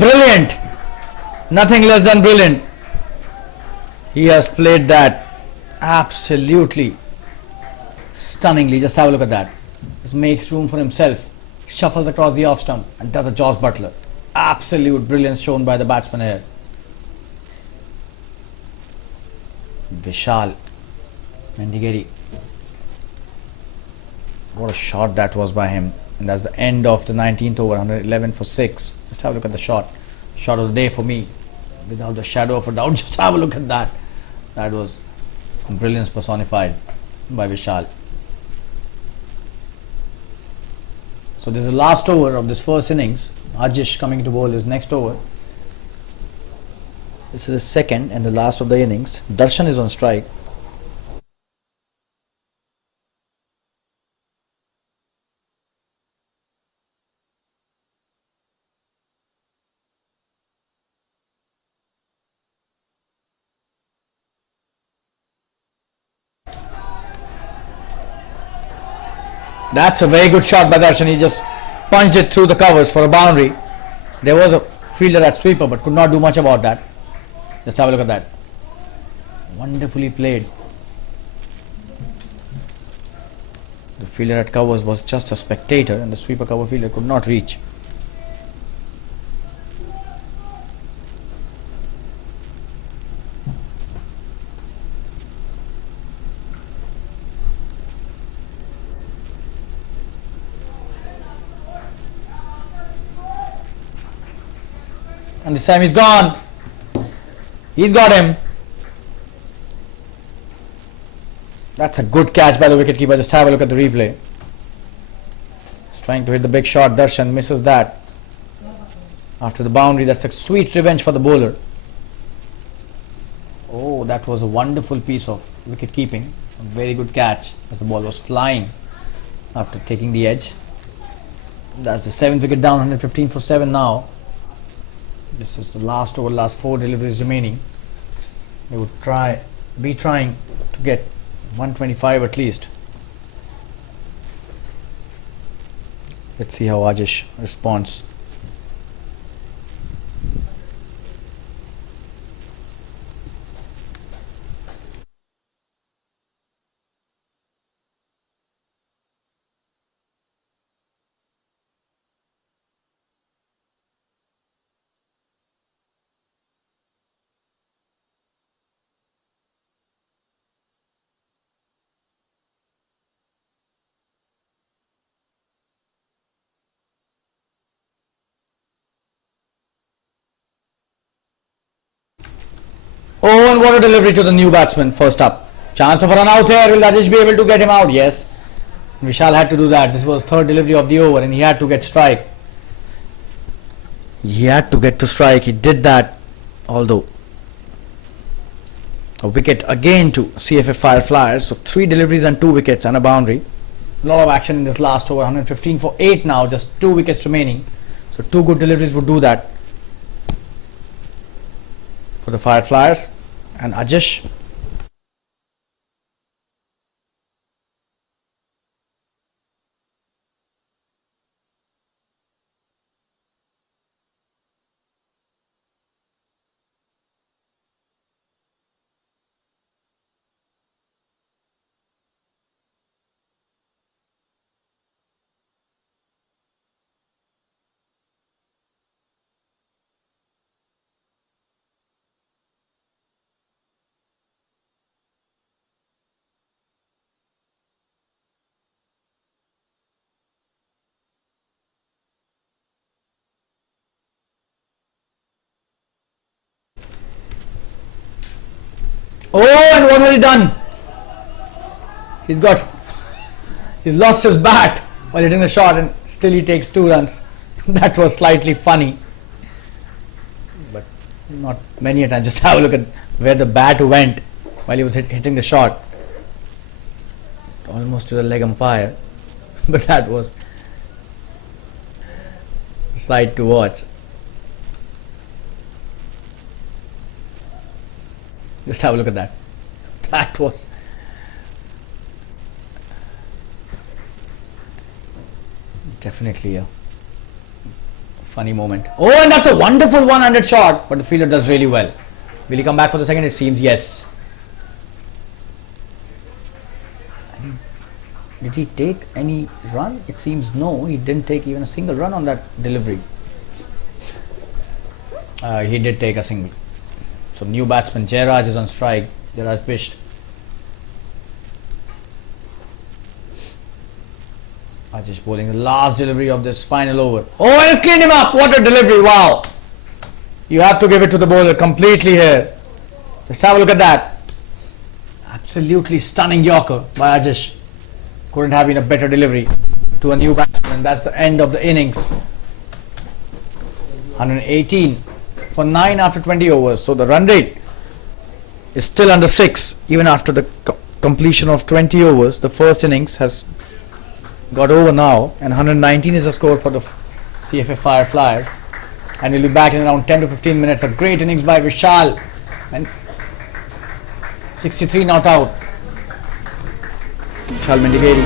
Brilliant! Nothing less than brilliant. He has played that absolutely stunningly. Just have a look at that. Just makes room for himself. Shuffles across the off stump and does a Jaws Butler. Absolute brilliance shown by the batsman here. Vishal Mendigeri. What a shot that was by him. And that's the end of the 19th over, 111 for 6. Just have a look at the shot. Shot of the day for me. Without the shadow of a doubt, just have a look at that. That was brilliance personified by Vishal. So this is the last over of this first innings. Ajish coming to bowl his next over. This is the second and the last of the innings. Darshan is on strike. That's a very good shot by Darshan. He just punched it through the covers for a boundary. There was a fielder at sweeper but could not do much about that. Just have a look at that. Wonderfully played. The fielder at covers was just a spectator and the sweeper cover fielder could not reach. And this time he's gone. He's got him. That's a good catch by the wicketkeeper. Just have a look at the replay. He's trying to hit the big shot. Darshan misses that. After the boundary, that's a sweet revenge for the bowler. Oh, that was a wonderful piece of wicket keeping. A very good catch as the ball was flying after taking the edge. That's the 7th wicket down, 115 for 7 now. This is the last over, last 4 deliveries remaining. They would be trying to get 125 at least. Let's see how Ajish responds. Oh, and what a delivery to the new batsman. First up. Chance of a run out here. Will Ajish be able to get him out? Yes. Vishal had to do that. This was third delivery of the over and he had to get strike. He had to get to strike. He did that. Although a wicket again to CFF Fire Flyers. So 3 deliveries and 2 wickets and a boundary. A lot of action in this last over. 115 for 8 now. Just 2 wickets remaining. So 2 good deliveries would do that for the Fire Flyers. And Ajish. Oh, and what has he done? He's lost his bat while hitting the shot and still he takes 2 runs. That was slightly funny. But not many a time. Just have a look at where the bat went while he was hitting the shot. Almost to the leg umpire. But that was a sight to watch. Just have a look at that. That was definitely a funny moment. Oh, and that's a wonderful one-handed shot, but the fielder does really well. Will he come back for the second? It seems yes. Did he take any run? It seems no. He didn't take even a single run on that delivery. He did take a single. So new batsman Jairaj is on strike. that I pitched. Ajish bowling the last delivery of this final over. Oh, and it's cleaned him up. What a delivery. Wow. You have to give it to the bowler completely here. Let's have a look at that. Absolutely stunning Yorker by Ajish. Couldn't have been a better delivery to a new batsman. And that's the end of the innings. 118 for 9 after 20 overs. So the run rate is still under 6 even after the completion of 20 overs. The first innings has got over now, and 119 is the score for the CFA Fireflies, and we'll be back in around 10 to 15 minutes. A great innings by Vishal, and 63 not out. Vishal Mendigeri.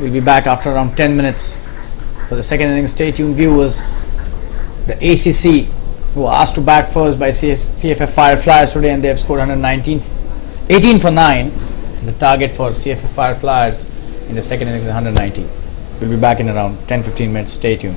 We'll be back after around 10 minutes for the second innings. Stay tuned, viewers. The ACC, who are asked to bat first by CFA Fireflies today, and they have scored 119, 18 for 9. The target for CFA Fireflies in the second innings is 190. We'll be back in around 10-15 minutes. Stay tuned.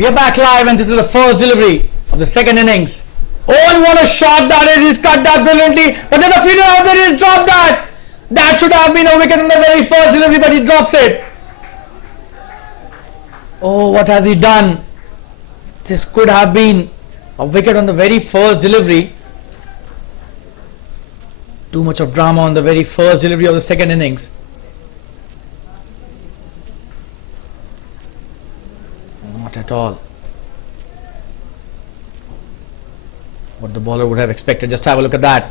We are back live and this is the first delivery of the second innings. Oh, and what a shot that is. He's cut that brilliantly. But then the fielder out there, he's dropped that. That should have been a wicket in the very first delivery, but he drops it. Oh, what has he done? This could have been a wicket on the very first delivery. Too much of drama on the very first delivery of the second innings. Not at all what the bowler would have expected. Just have a look at that.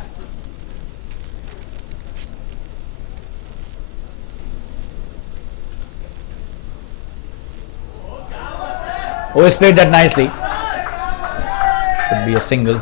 Oh, he's played that nicely. Should be a single.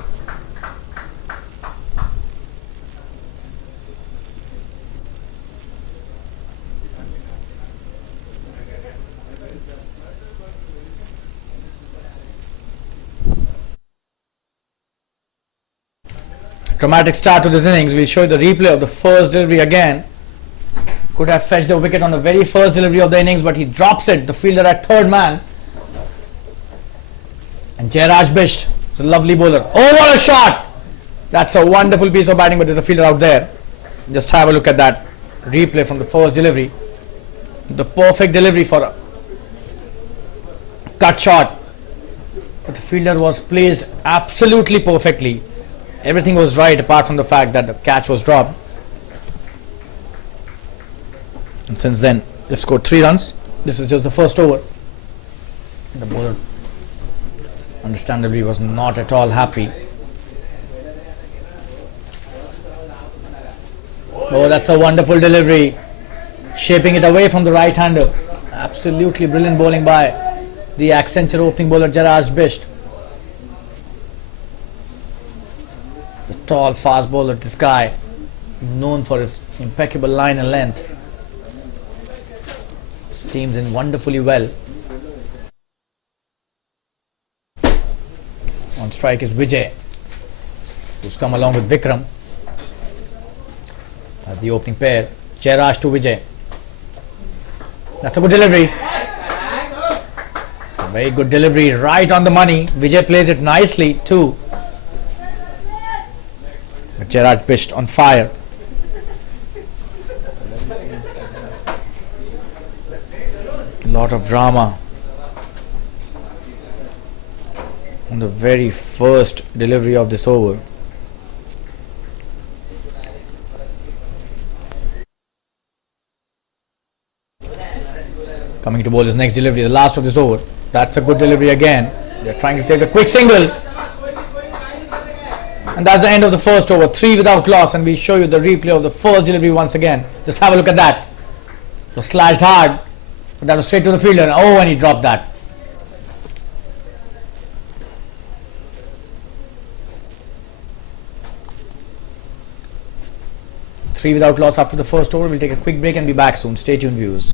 Dramatic start to this innings. We'll show you the replay of the first delivery again. Could have fetched the wicket on the very first delivery of the innings, but he drops it. The fielder at third man. And Jfsc is a lovely bowler. Oh, what a shot! That's a wonderful piece of batting, but there's a fielder out there. Just have a look at that replay from the first delivery. The perfect delivery for a cut shot. But the fielder was placed absolutely perfectly. Everything was right apart from the fact that the catch was dropped. And since then, they've scored 3 runs. This is just the first over. The bowler, understandably, was not at all happy. Oh, that's a wonderful delivery. Shaping it away from the right-hander. Absolutely brilliant bowling by the Accenture opening bowler Jfsc. The tall, fast bowler, this guy, known for his impeccable line and length. Steams in wonderfully well. On strike is Vijay, who's come along with Vikram as the opening pair. Jfsc to Vijay. That's a good delivery. It's a very good delivery, right on the money. Vijay plays it nicely too. But Jfsc pitched on fire. Lot of drama on the very first delivery of this over. Coming to bowl his next delivery, the last of this over. That's a good delivery again. They're trying to take a quick single. And that's the end of the first over. 3 without loss, and we show you the replay of the first delivery once again. Just have a look at that. It was slashed hard, but that was straight to the fielder. Oh, and he dropped that. Three without loss after the first over. We'll take a quick break and be back soon. Stay tuned, viewers.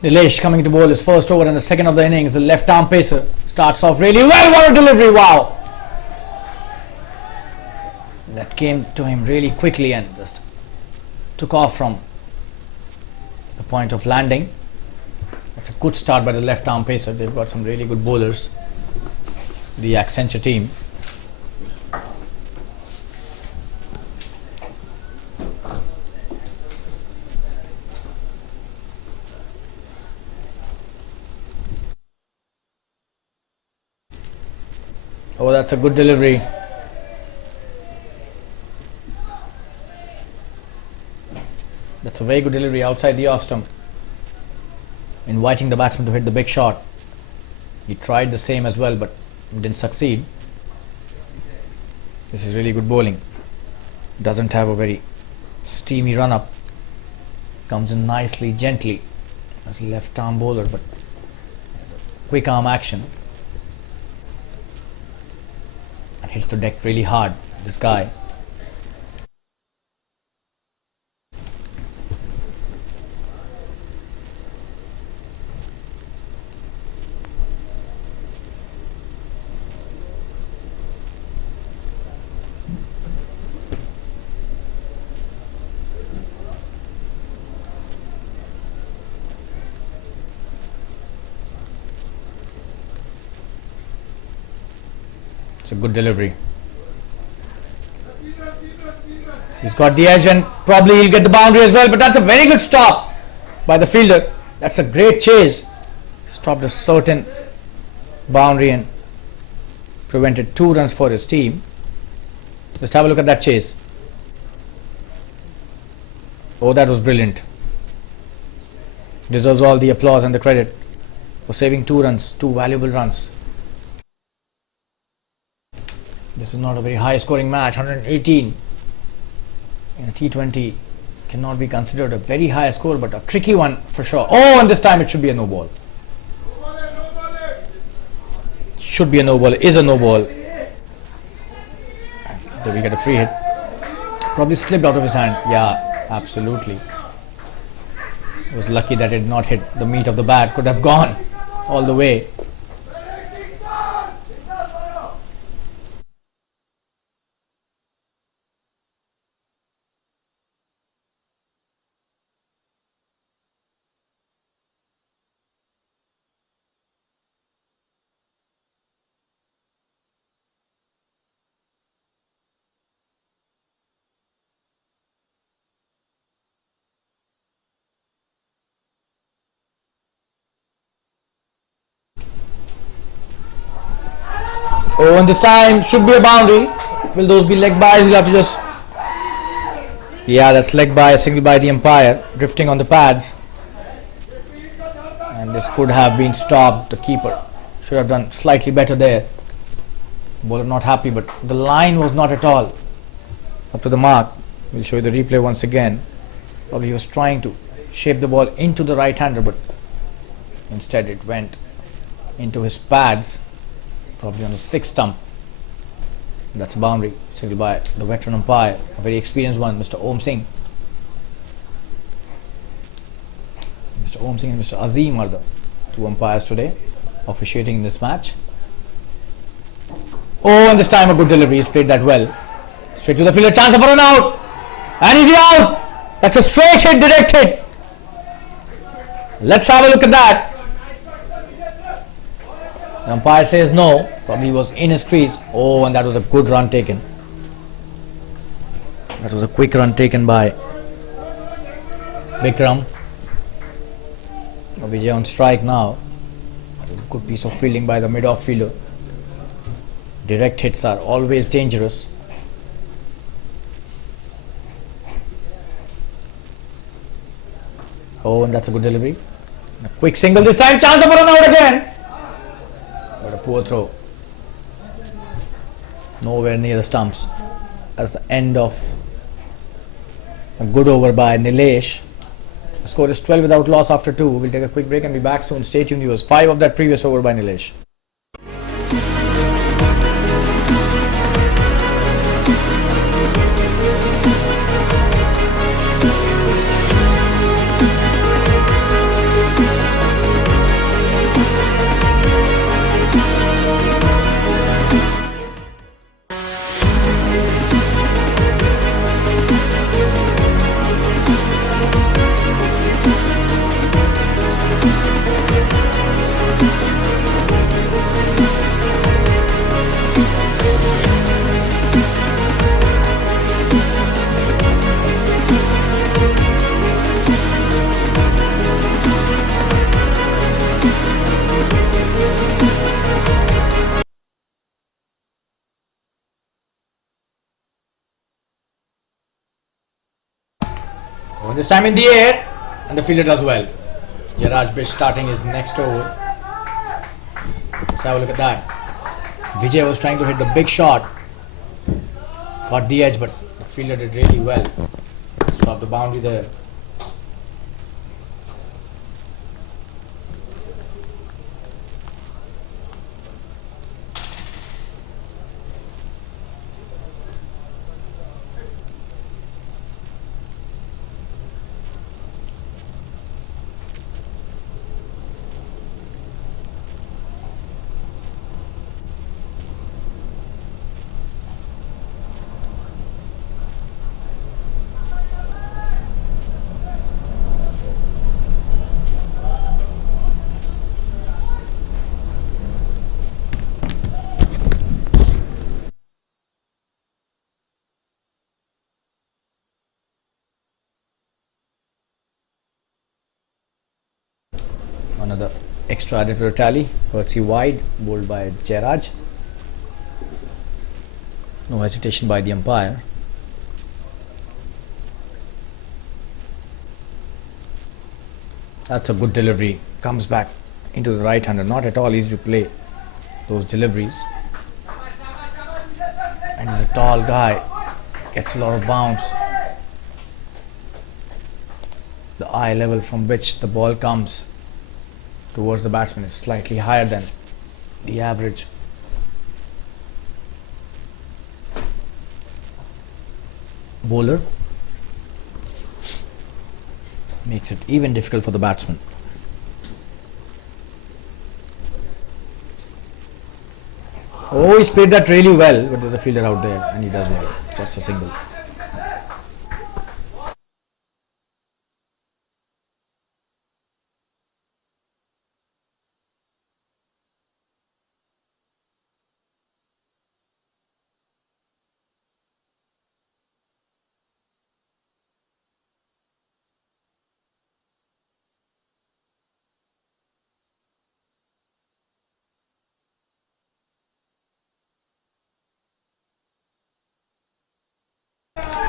Nilesh coming to bowl his first over in the second of the innings. The left arm pacer starts off really well. What a delivery! Wow! That came to him really quickly and just took off from the point of landing. That's a good start by the left arm pacer. They've got some really good bowlers, the Accenture team. Oh, that's a good delivery. That's a very good delivery outside the off stump, inviting the batsman to hit the big shot. He tried the same as well, but didn't succeed. This is really good bowling. Doesn't have a very Steamy run up. Comes in nicely, gently. As left arm bowler, but quick arm action. And hits the deck really hard. This guy. It's a good delivery. He's got the edge and probably he'll get the boundary as well, but that's a very good stop by the fielder. That's a great chase. Stopped a certain boundary and prevented 2 runs for his team. Just have a look at that chase. Oh, that was brilliant. Deserves all the applause and the credit for saving 2 runs, 2 valuable runs. This is not a very high scoring match. 118 in a T20 cannot be considered a very high score, but a tricky one for sure. Oh, and this time it should be a no ball. Should be a no ball. Is a no ball. Did we get a free hit? Probably slipped out of his hand. Yeah, absolutely. It was lucky that it did not hit the meat of the bat. Could have gone all the way. Oh, and this time should be a boundary. Will those be leg byes? We'll have to just... Yeah, that's leg by, a single by the umpire, drifting on the pads. And this could have been stopped. The keeper should have done slightly better there. Bowler not happy, but the line was not at all up to the mark. We'll show you the replay once again. Probably he was trying to shape the ball into the right-hander, but instead it went into his pads. Probably on the 6th stump. That's a boundary. Single by the veteran umpire, a very experienced one, Mr. Om Singh. Mr. Om Singh and Mr. Azim are the 2 umpires today officiating in this match. Oh, and this time a good delivery. He's played that well. Straight to the fielder, chance of a run out. And he's out. That's a straight hit, direct hit. Let's have a look at that. The umpire says no, probably he was in his crease. Oh, and that was a good run taken. That was a quick run taken by Vikram. Vijay on strike now. That was a good piece of fielding by the mid-off fielder. Direct hits are always dangerous. Oh, and that's a good delivery. A quick single this time, chance of a run out again. But a poor throw. Nowhere near the stumps. That's the end of a good over by Nilesh. The score is 12 without loss after 2. We'll take a quick break and be back soon. Stay tuned, viewers. 5 of that previous over by Nilesh. This time in the air, and the fielder does well. Jaraj Bish starting his next over. Let's have a look at that. Vijay was trying to hit the big shot. Got the edge, but the fielder did really well. Stop the boundary there. Another extra added to the tally, courtesy wide, bowled by Jairaj. No hesitation by the umpire. That's a good delivery. Comes back into the right hander. Not at all easy to play those deliveries. And he's a tall guy. Gets a lot of bounce. The eye level from which the ball comes towards the batsman is slightly higher than the average. Bowler makes it even difficult for the batsman. Oh, he's played that really well, but there's a fielder out there and he does well. Just a single.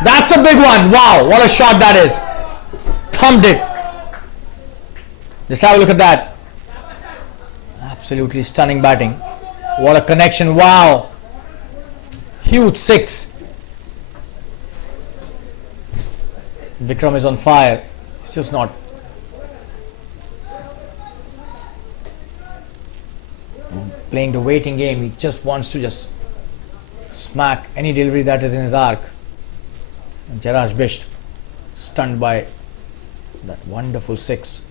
That's a big one. Wow, what a shot that is. Thumped it. Just have a look at that. Absolutely stunning batting. What a connection. Wow. Huge six. Vikram is on fire. It's just not playing the waiting game. He just wants to just smack any delivery that is in his arc. And Jairaj Bisht stunned by that wonderful six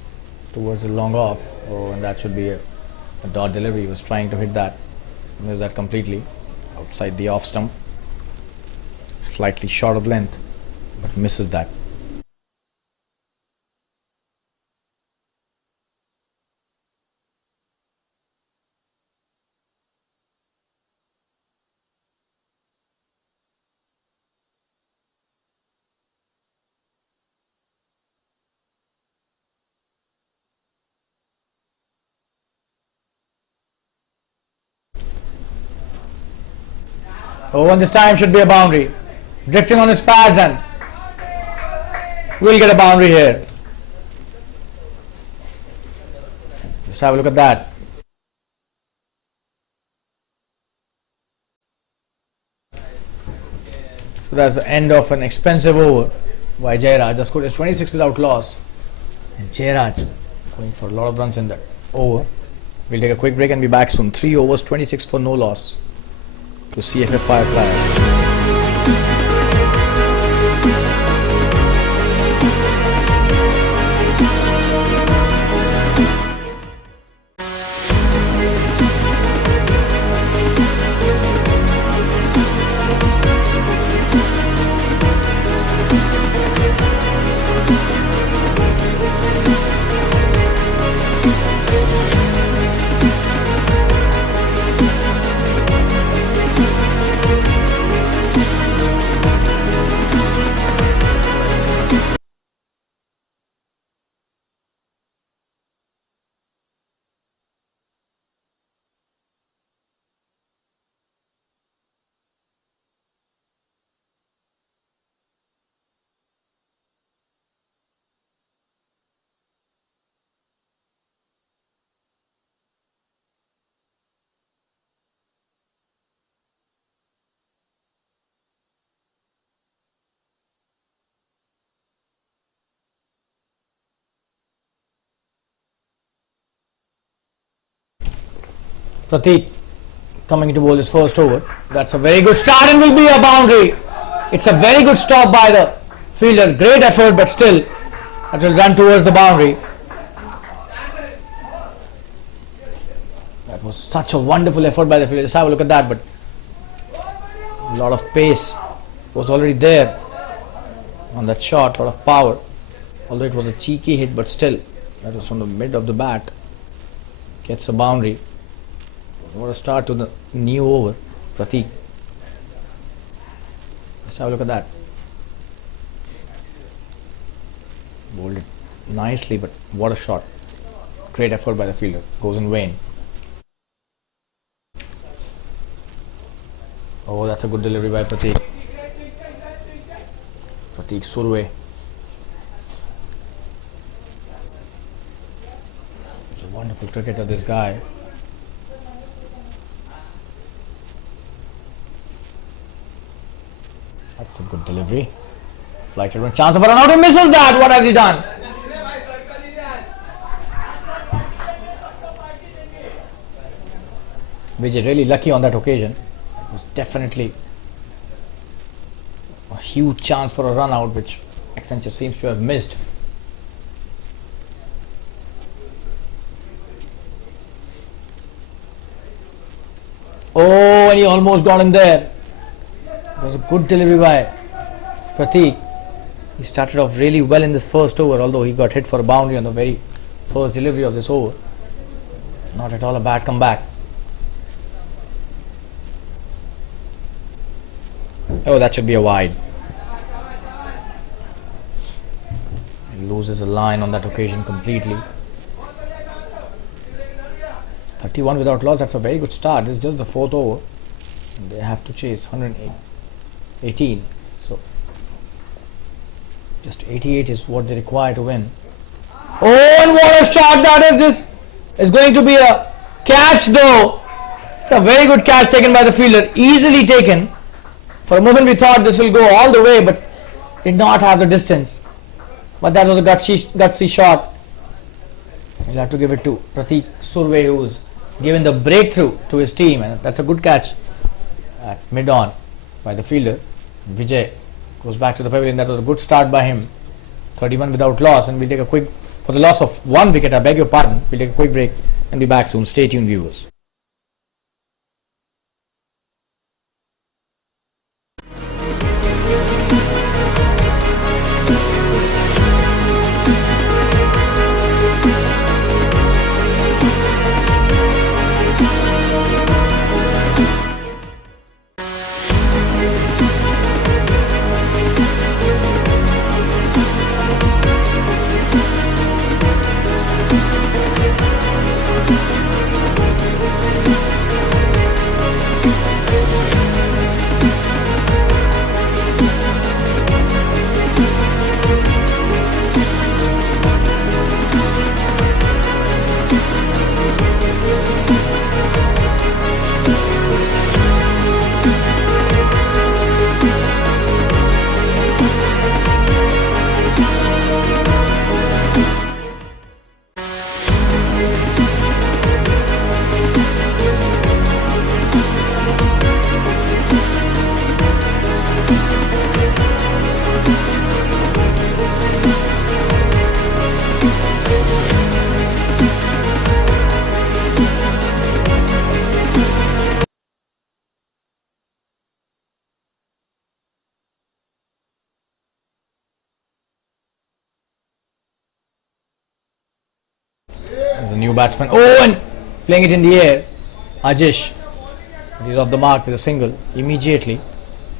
towards the long off. Oh, and that should be a dot delivery. He was trying to hit that. Missed that completely outside the off stump. Slightly short of length, but misses that. Oh, and this time should be a boundary. Drifting on his pads and we'll get a boundary here. Just have a look at that. So that's the end of an expensive over by Jairaj. The score is 26 without loss. And Jairaj going for a lot of runs in that over. We'll take a quick break and be back soon. 3 overs, 26 for no loss to CFF Fireflies. Prateek coming to bowl his first over. That's a very good start and will be a boundary. It's a very good stop by the fielder. Great effort, but still that will run towards the boundary. That was such a wonderful effort by the fielder. Just have a look at that, but a lot of pace was already there on that shot, a lot of power. Although it was a cheeky hit, but still that was from the mid of the bat. Gets a boundary. What a start to the new over, Prateek. Let's have a look at that. Bowled it nicely, but what a shot. Great effort by the fielder. Goes in vain. Oh, that's a good delivery by Prateek. Prateek Surve. He's a wonderful cricketer, this guy. That's a good delivery. Flighted one chance of a run out. He misses that. What has he done? Vijay really lucky on that occasion. It was definitely a huge chance for a run out, which Accenture seems to have missed. Oh, and he almost got him there. It was a good delivery by Prateek. He started off really well in this first over, although he got hit for a boundary on the very first delivery of this over. Not at all a bad comeback. Oh, that should be a wide. He loses a line on that occasion completely. 31 without loss, that's a very good start. This is just the fourth over. And they have to chase 118. So just 88 is what they require to win. Oh, and what a shot that is! This is going to be a catch though. It's a very good catch taken by the fielder. Easily taken. For a moment we thought this will go all the way, but did not have the distance. But that was a gutsy shot. We'll have to give it to Prateek Surve, who's given the breakthrough to his team, and that's a good catch at mid-on by the fielder. Vijay goes back to the pavilion. That was a good start by him. 31 without loss, and we'll take a quick, for the loss of one wicket, I beg your pardon, we'll take a quick break and be back soon. Stay tuned, viewers. There's a new batsman. Oh, and playing it in the air. Ajish. He's off the mark with a single immediately.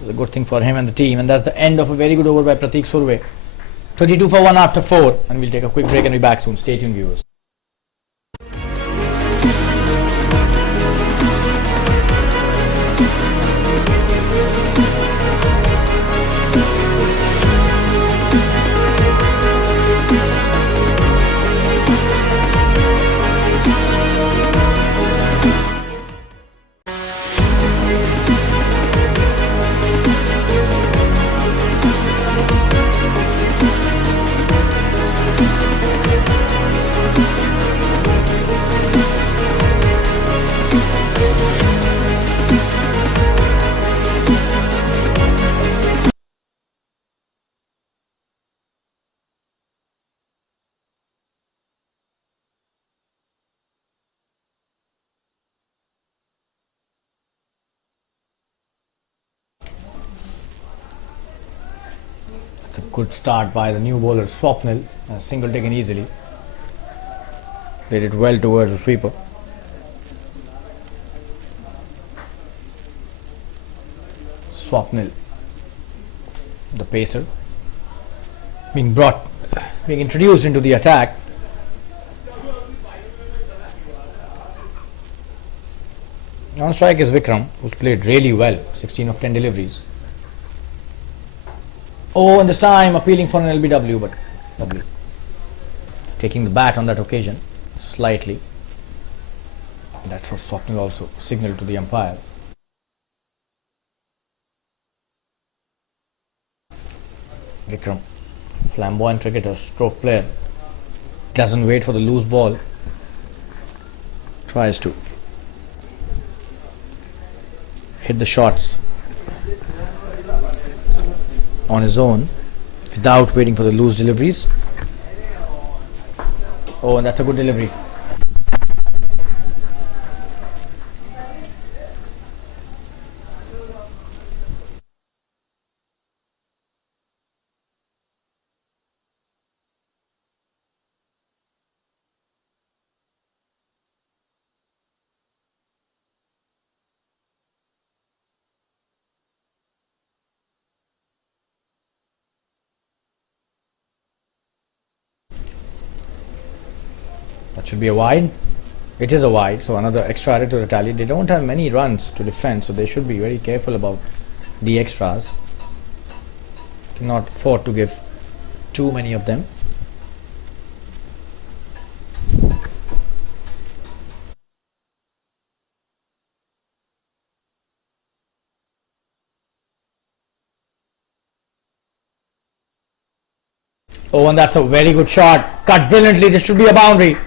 It's a good thing for him and the team. And that's the end of a very good over by Prateek Surve. 32 for 1 after 4. And we'll take a quick break and be back soon. Stay tuned, viewers. Good start by the new bowler Swapnil. A single taken easily. Did it well towards the sweeper. Swapnil, the pacer, being introduced into the attack. On strike is Vikram, who's played really well, 16 of 10 deliveries. Oh, and this time appealing for an LBW, but W. Taking the bat on that occasion, slightly. That's what Swapnil also signaled to the umpire. Vikram, flamboyant cricketer, stroke player, doesn't wait for the loose ball, tries to hit the shots on his own without waiting for the loose deliveries. Oh, and that's a good delivery. That should be a wide. It is a wide, so another extra added to the tally. They don't have many runs to defend, so they should be very careful about the extras. Cannot afford to give too many of them. Oh, and that's a very good shot. Cut brilliantly. This should be a boundary.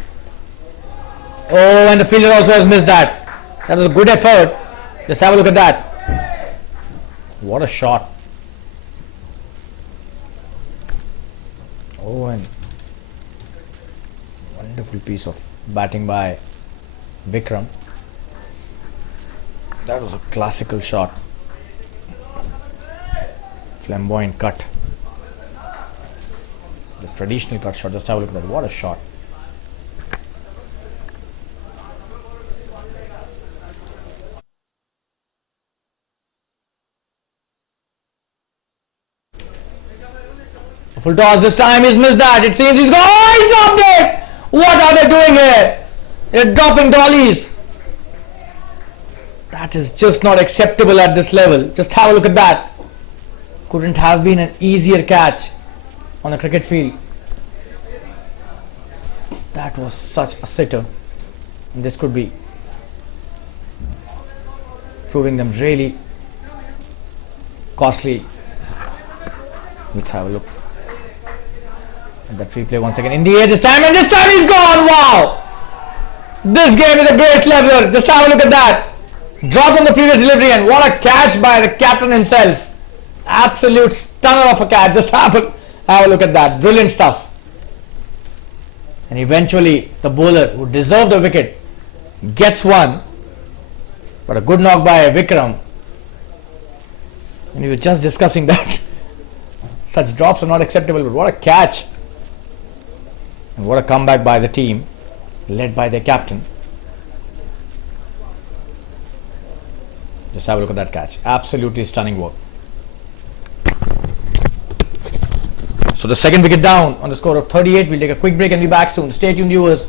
Oh, and the fielder also has missed that. That was a good effort. Just have a look at that. What a shot. Oh, and wonderful piece of batting by Vikram. That was a classical shot. Flamboyant cut. The traditional cut shot. Just have a look at that. What a shot. Full toss, this time he's missed that. It seems he's gone. Oh, he dropped it! What are they doing here? They're dropping dollies. That is just not acceptable at this level. Just have a look at that. Couldn't have been an easier catch on the cricket field. That was such a sitter. And this could be proving them really costly. Let's have a look. That replay once again in the air this time, and this time he's gone. Wow, this game is a great leveler. Just have a look at that. Dropped on the previous delivery, and what a catch by the captain himself. Absolute stunner of a catch. Just have a look at that. Brilliant stuff. And eventually the bowler who deserved the wicket gets one, but a good knock by Vikram. And we were just discussing that such drops are not acceptable, but what a catch. And what a comeback by the team, led by their captain. Just have a look at that catch. Absolutely stunning work. So the second wicket down on the score of 38. We'll take a quick break and be back soon. Stay tuned, viewers.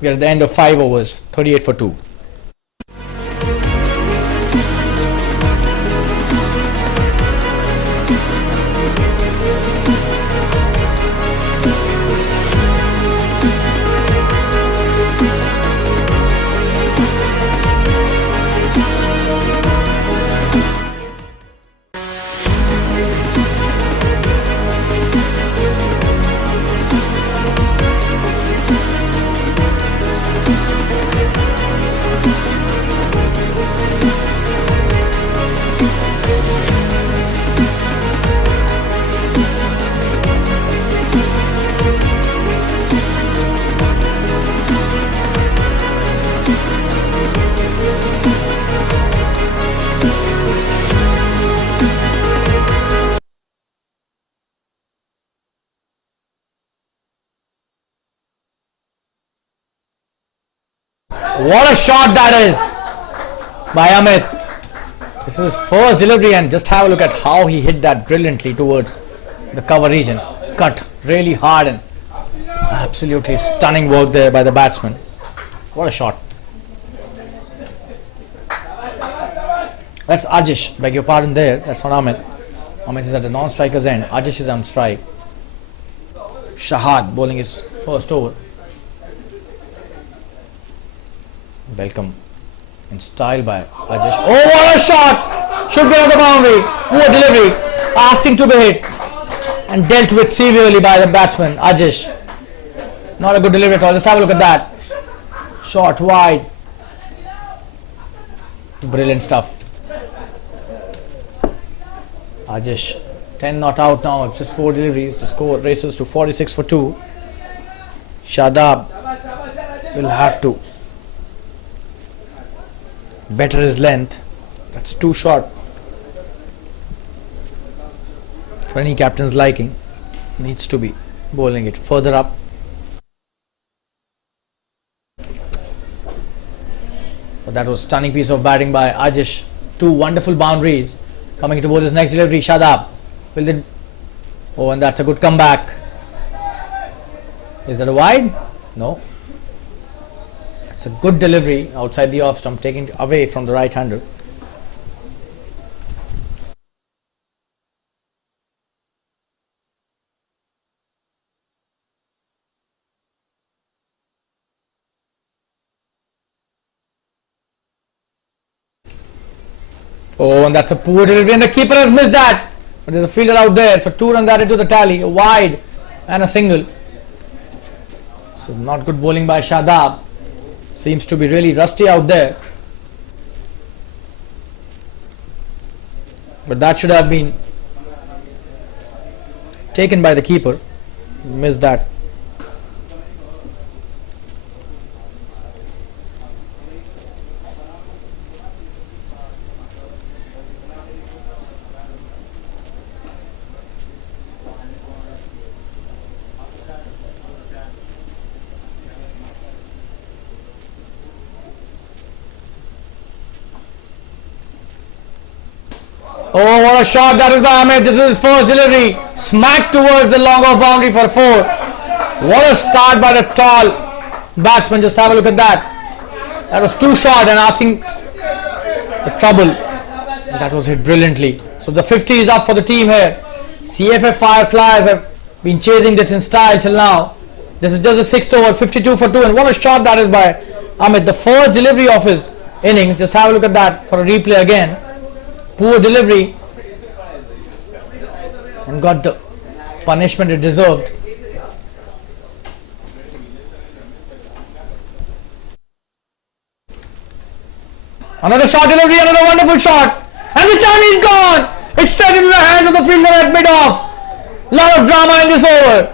We are at the end of 5 overs. 38 for 2. What a shot that is by Amit. This is his first delivery, and just have a look at how he hit that brilliantly towards the cover region. Cut really hard and absolutely stunning work there by the batsman. What a shot. That's Ajish, beg your pardon there, that's not Amit. Amit is at the non-striker's end, Ajish is on strike. Shahad bowling his first over. Welcome in style by Ajish. Oh, what a shot! Should be on the boundary. Poor delivery, asking to be hit and dealt with severely by the batsman Ajish. Not a good delivery at all. Let's have a look at that. Shot wide. Brilliant stuff. Ajish 10 not out now. It's just 4 deliveries. The score races to 46 for 2. Shadab will have to better his length. That's too short for any captain's liking. Needs to be bowling it further up. But that was stunning piece of batting by Ajish. 2 wonderful boundaries. Coming to bowl his next delivery, Shadab. Will they? Oh, and that's a good comeback. Is that a wide? No. It's a good delivery outside the off stump, taking it away from the right-hander. Oh, and that's a poor delivery, and the keeper has missed that. But there's a fielder out there, so 2 runs added to the tally, a wide and a single. This is not good bowling by Shadab. Seems to be really rusty out there. But that should have been taken by the keeper. Missed that. Oh, what a shot that is by Ahmed. This is his first delivery. Smack towards the long off boundary for 4. What a start by the tall batsman. Just have a look at that. That was too short and asking the trouble. That was hit brilliantly. So the 50 is up for the team here. CFF Fireflies have been chasing this in style till now. This is just the 6th over, 52 for 2. And what a shot that is by Ahmed. The first delivery of his innings. Just have a look at that for a replay again. Poor delivery and got the punishment it deserved. Another shot delivery, another wonderful shot, and this time he's gone. It's straight into the hands of the fielder at mid-off. Lot of drama in this over,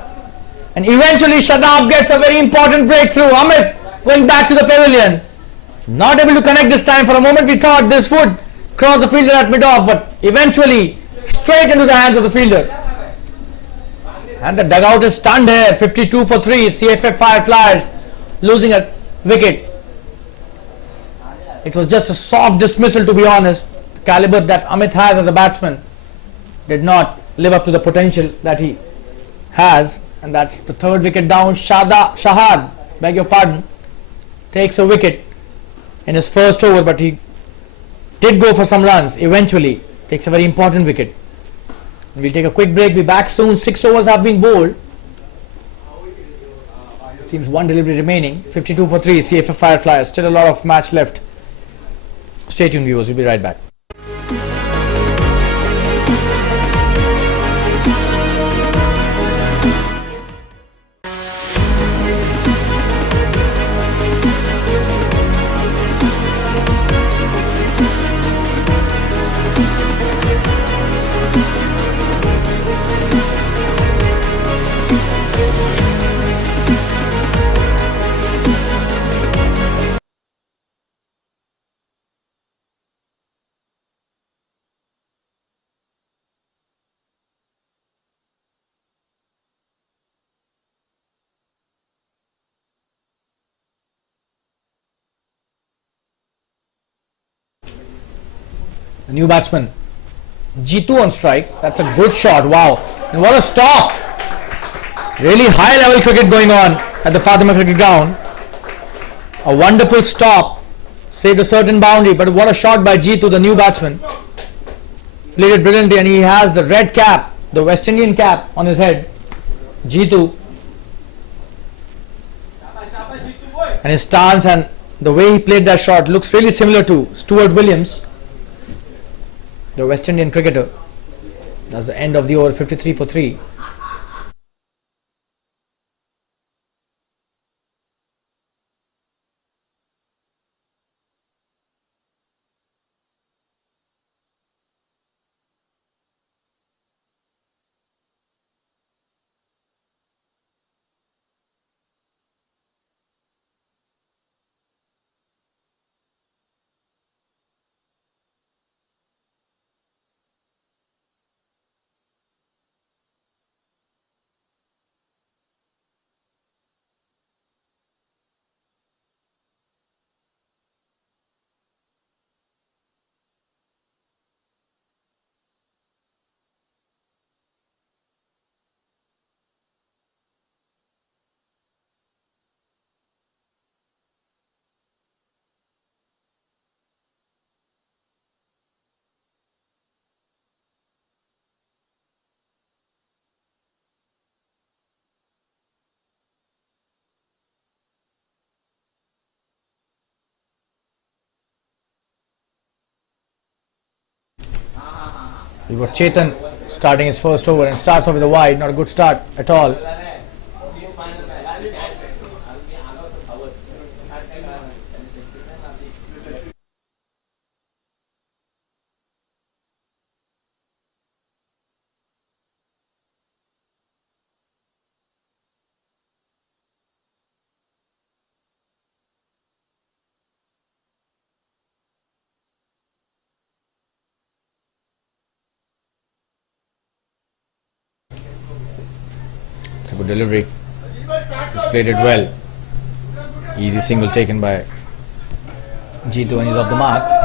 and eventually Shadab gets a very important breakthrough. Amit going back to the pavilion, not able to connect this time. For a moment we thought this would cross the fielder at mid-off, but eventually straight into the hands of the fielder. And the dugout is stunned here. 52 for 3. CFF Fireflies losing a wicket. It was just a soft dismissal, to be honest. The caliber that Amit has as a batsman did not live up to the potential that he has. And that's the 3rd wicket down. Shahad, beg your pardon, takes a wicket in his first over, but he did go for some runs. Eventually takes a very important wicket. We'll take a quick break. Be back soon. 6 overs have been bowled. Seems 1 delivery remaining. 52 for 3. CFF Fireflies. Still a lot of match left. Stay tuned, viewers. We'll be right back. The new batsman. G2 on strike. That's a good shot. Wow. And what a stop. Really high level cricket going on at the Fatima Cricket Ground. A wonderful stop. Saved a certain boundary, but what a shot by G2, the new batsman. Played it brilliantly, and he has the red cap, the West Indian cap on his head. G2. And his stance and the way he played that shot looks really similar to Stuart Williams, the West Indian cricketer. That's the end of the over, 53 for 3. We've got Chetan starting his first over and starts off with a wide. Not a good start at all. It's a good delivery. He played it well. Easy single taken by G2 and he's off the mark.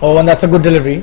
Oh, and that's a good delivery.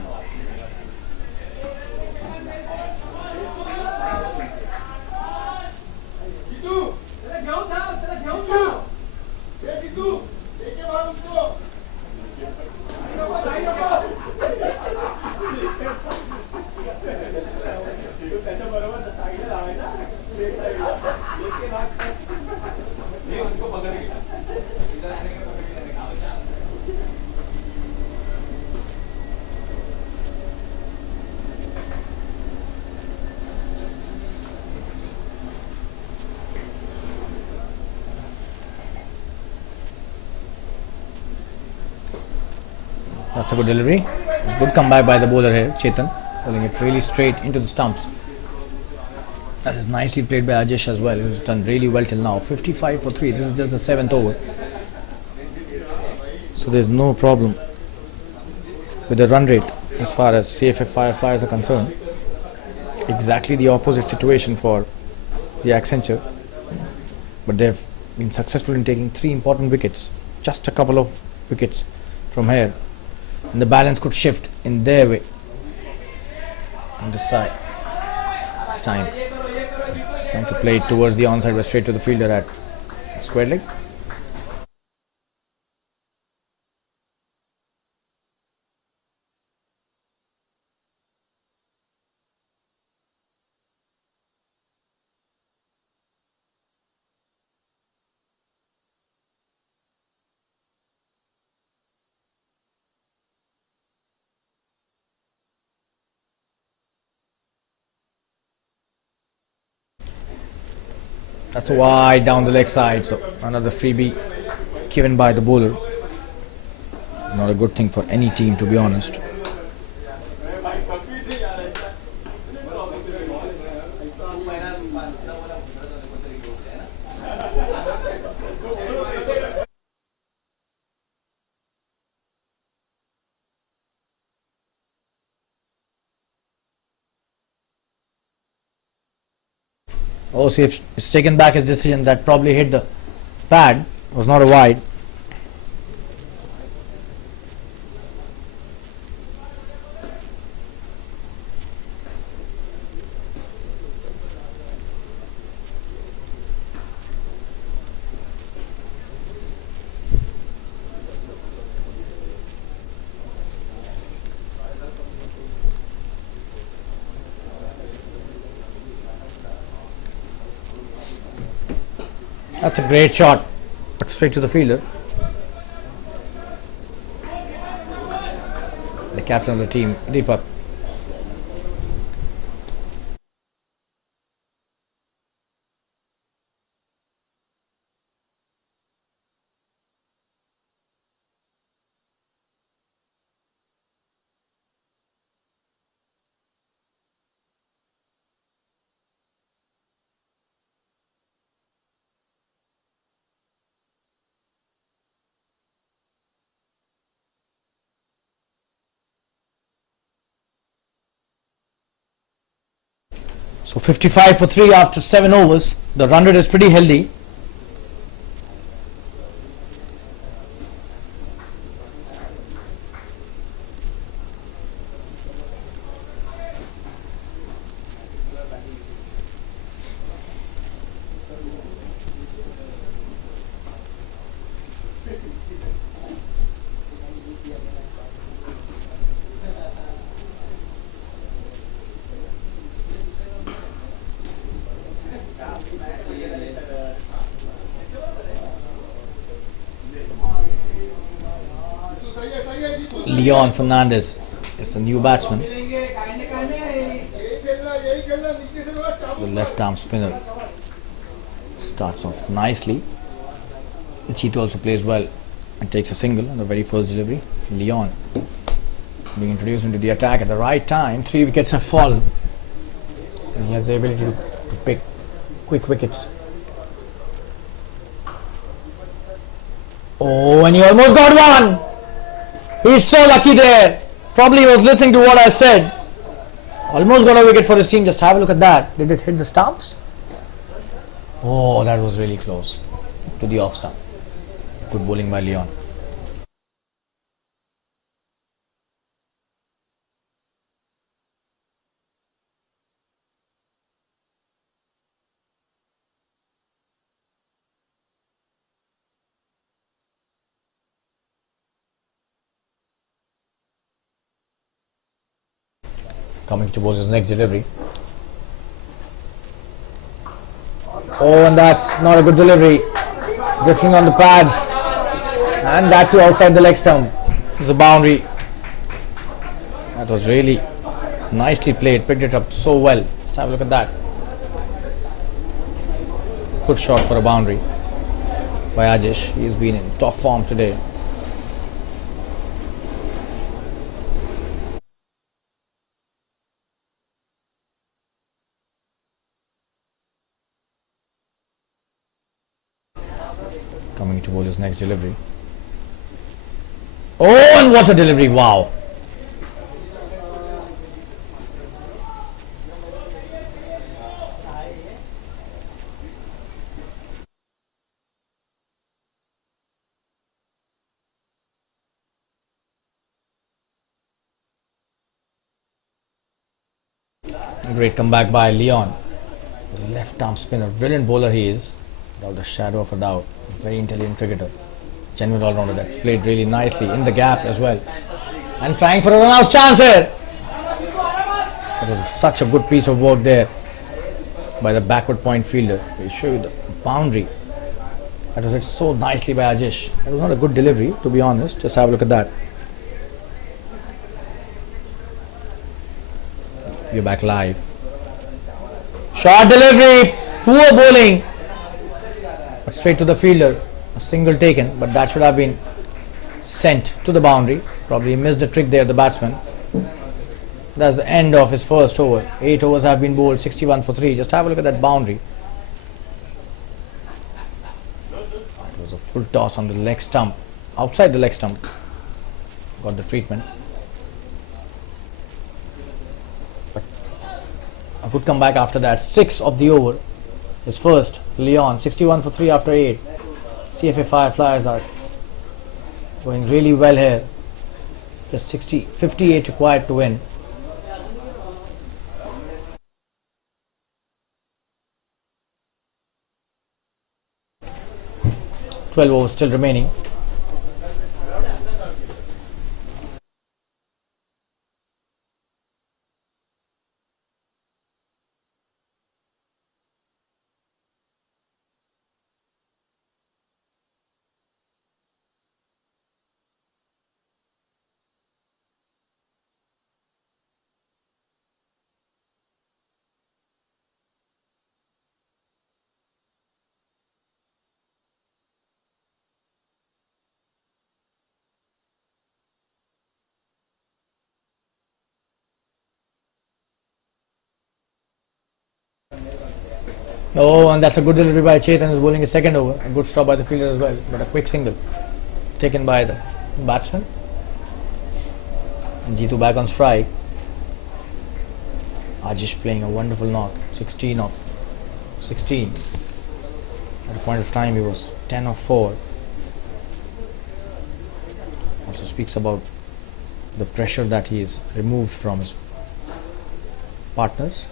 That's a good delivery. It's good comeback by the bowler here, Chetan, pulling it really straight into the stumps. That is nicely played by Ajesh as well, who's done really well till now. 55 for 3. This is just the 7th over. So there's no problem with the run rate as far as CFF Fireflies are concerned. Exactly the opposite situation for the Accenture. But they've been successful in taking 3 important wickets. Just a couple of wickets from here. And the balance could shift in their way. On this side. It's time. Trying to play it towards the onside, but straight to the fielder at square leg. That's wide down the leg side, so another freebie given by the bowler. Not a good thing for any team, to be honest. Oh, see, if it's taken back his decision. That probably hit the pad. It was not a wide. That's a great shot. Straight to the fielder. The captain of the team, Deepak. So 55 for 3 after 7 overs. The run rate is pretty healthy. Leon Fernandez is a new batsman. The left arm spinner starts off nicely. Cheeto also plays well and takes a single on the very first delivery. Leon being introduced into the attack at the right time. 3 wickets have fallen. And he has the ability to pick quick wickets. Oh, and he almost got one! He's so lucky there. Probably he was listening to what I said. Almost got a wicket for his team. Just have a look at that. Did it hit the stumps? Oh, that was really close to the off stump. Good bowling by Leon. Coming towards his next delivery. Oh, and that's not a good delivery. Drifting on the pads. And that too outside the leg stump. It's a boundary. That was really nicely played. Picked it up so well. Let's have a look at that. Good shot for a boundary by Ajish. He's been in top form today. Coming towards his next delivery. Oh, and what a delivery! Wow. Great comeback by Leon. Left arm spinner. Brilliant bowler he is. Without a shadow of a doubt. Very intelligent cricketer. Genuine all-rounder that's played really nicely in the gap as well. And trying for a run-out chance here. That was such a good piece of work there by the backward point fielder. We'll show you the boundary. That was hit so nicely by Ajish. That was not a good delivery, to be honest. Just have a look at that. You're back live. Short delivery. Poor bowling. But straight to the fielder. A single taken, but that should have been 6 sent to the boundary. Probably he missed the trick there, the batsman. That's the end of his first over. 8 overs have been bowled, 61 for 3. Just have a look at that boundary. It was a full toss on the leg stump, outside the leg stump. Got the treatment. But a good comeback after that. 6 of the over. His first, Leon, 61 for 3 after 8. CFA Flyers are going really well here. Just 58 required to win. 12 overs still remaining. Oh, and that's a good delivery by Chetan, who's bowling a second over. A good stop by the fielder as well, but a quick single taken by the batsman. Jitu back on strike. Ajish playing a wonderful knock. 16 of 16. At a point of time he was 10 of 4. Also speaks about the pressure that he is removed from his partners.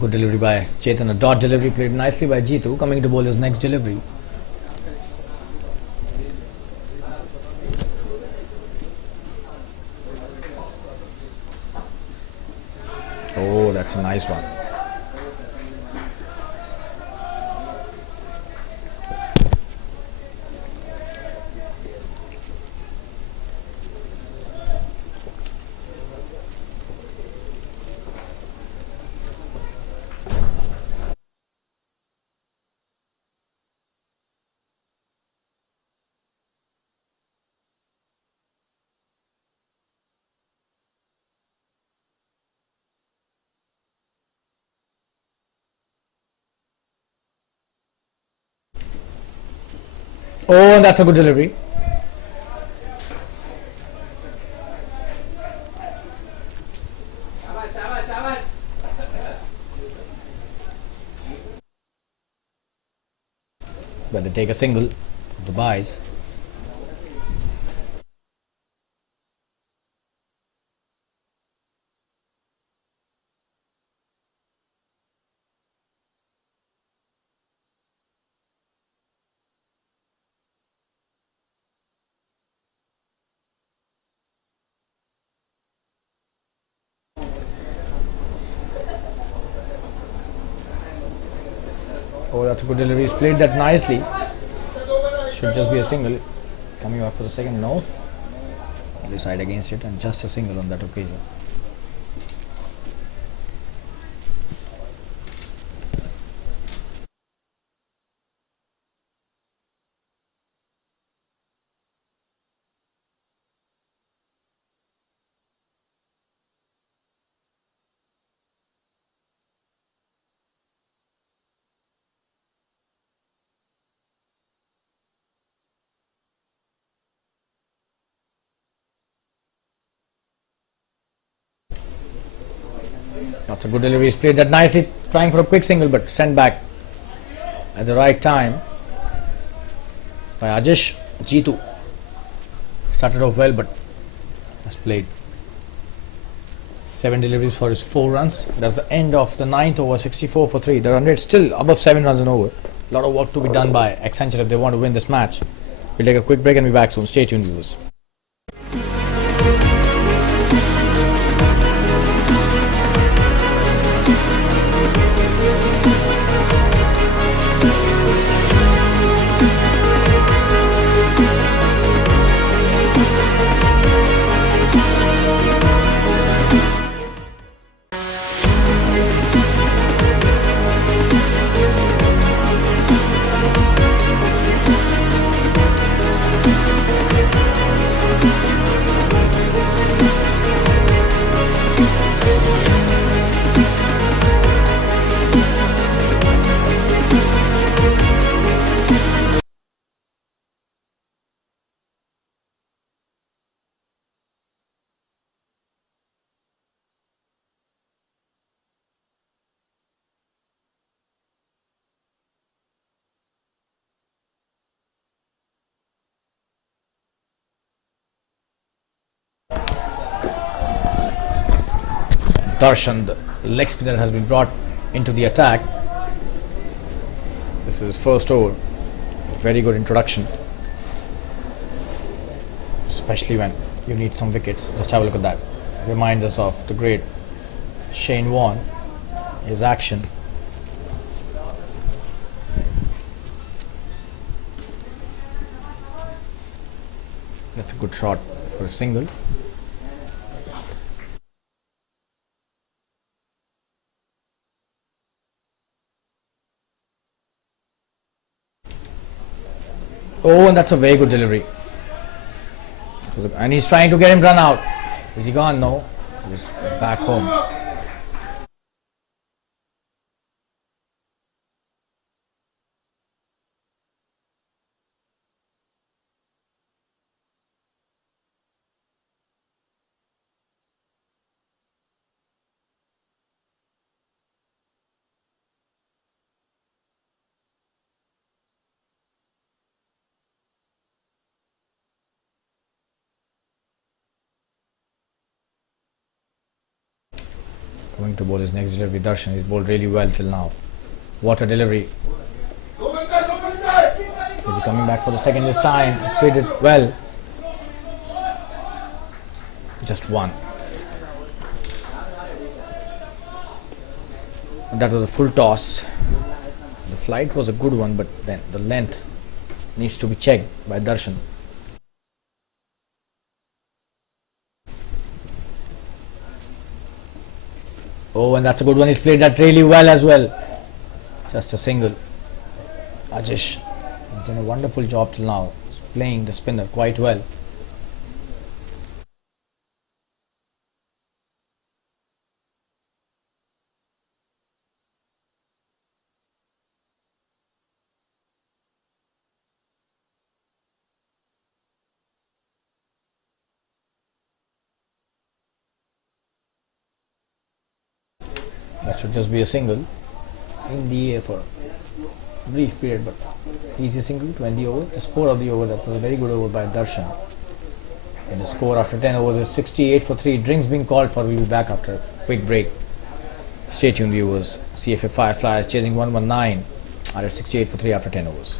Good delivery by Chetan, a dot delivery played nicely by Jitu, coming to bowl his next delivery. Oh, that's a nice one. Oh, and that's a good delivery. But they take a single of the buys. Oh, that's a good delivery. He's played that nicely. Should just be a single. Coming up for the second, no. Decide against it, and just a single on that occasion. That's a good delivery. He's played that nicely, trying for a quick single, but sent back at the right time by Ajish. Jitu started off well, but has played 7 deliveries for his 4 runs. That's the end of the 9th over, 64 for 3. The run rate still above 7 runs an over. A lot of work to be done by Accenture if they want to win this match. We'll take a quick break and be back soon. Stay tuned, viewers. Darshan, the leg spinner, has been brought into the attack. This is his first over. Very good introduction, especially when you need some wickets. Just have a look at that. Reminds us of the great Shane Warne, his action. That's a good shot for a single. Oh, and that's a very good delivery. And he's trying to get him run out. Is he gone? No. He's back home. Coming to bowl his next delivery, Darshan. He's bowled really well till now. What a delivery. Is he coming back for the second this time? He's played it well. Just one. That was a full toss. The flight was a good one, but then the length needs to be checked by Darshan. Oh, and that's a good one. He's played that really well as well. Just a single. Ajish has done a wonderful job till now. He's playing the spinner quite well. That should just be a single in the air for a brief period, but easy single to end the over. The score of the over, that was a very good over by Darshan. And the score after 10 overs is 68 for 3. Drinks being called for. We'll be back after a quick break. Stay tuned, viewers. CFA Fireflies chasing 119 are at 68 for 3 after 10 overs.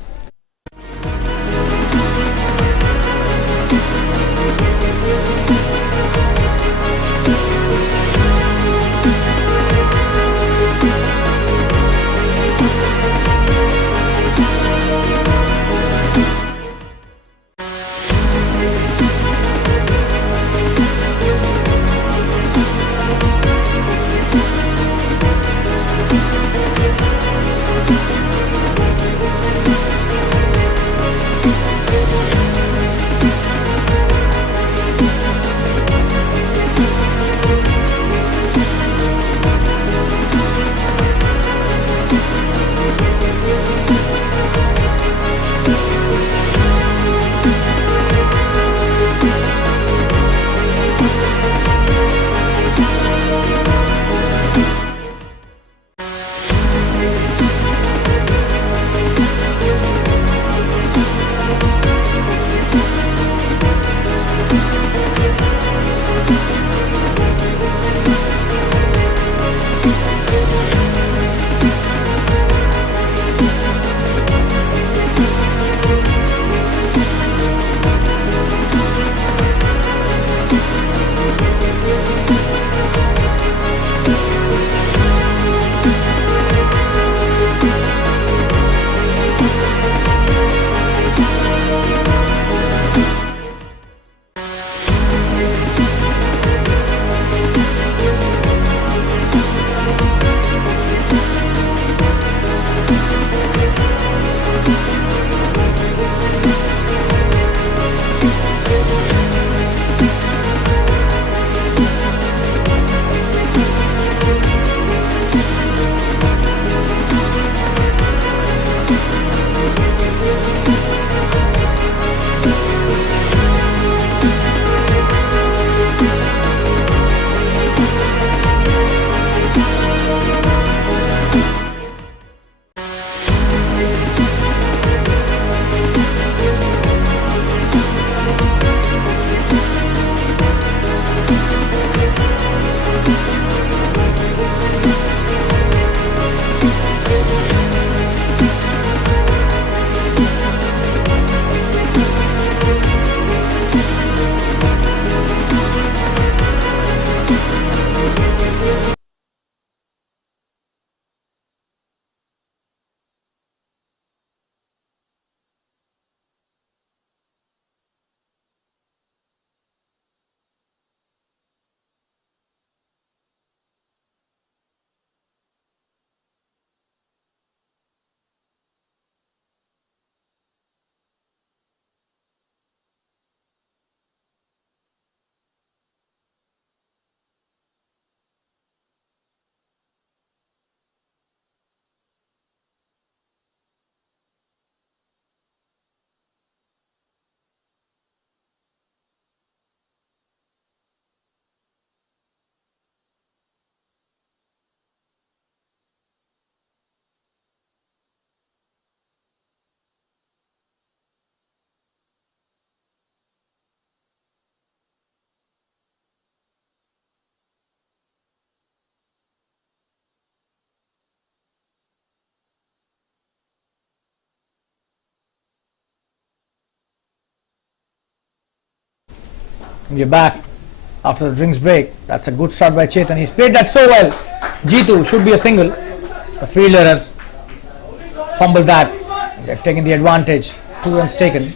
We're back after the drinks break. That's a good start by Chetan. He's played that so well. G2 should be a single. The fielder has fumbled that. They've taken the advantage. 2 runs taken.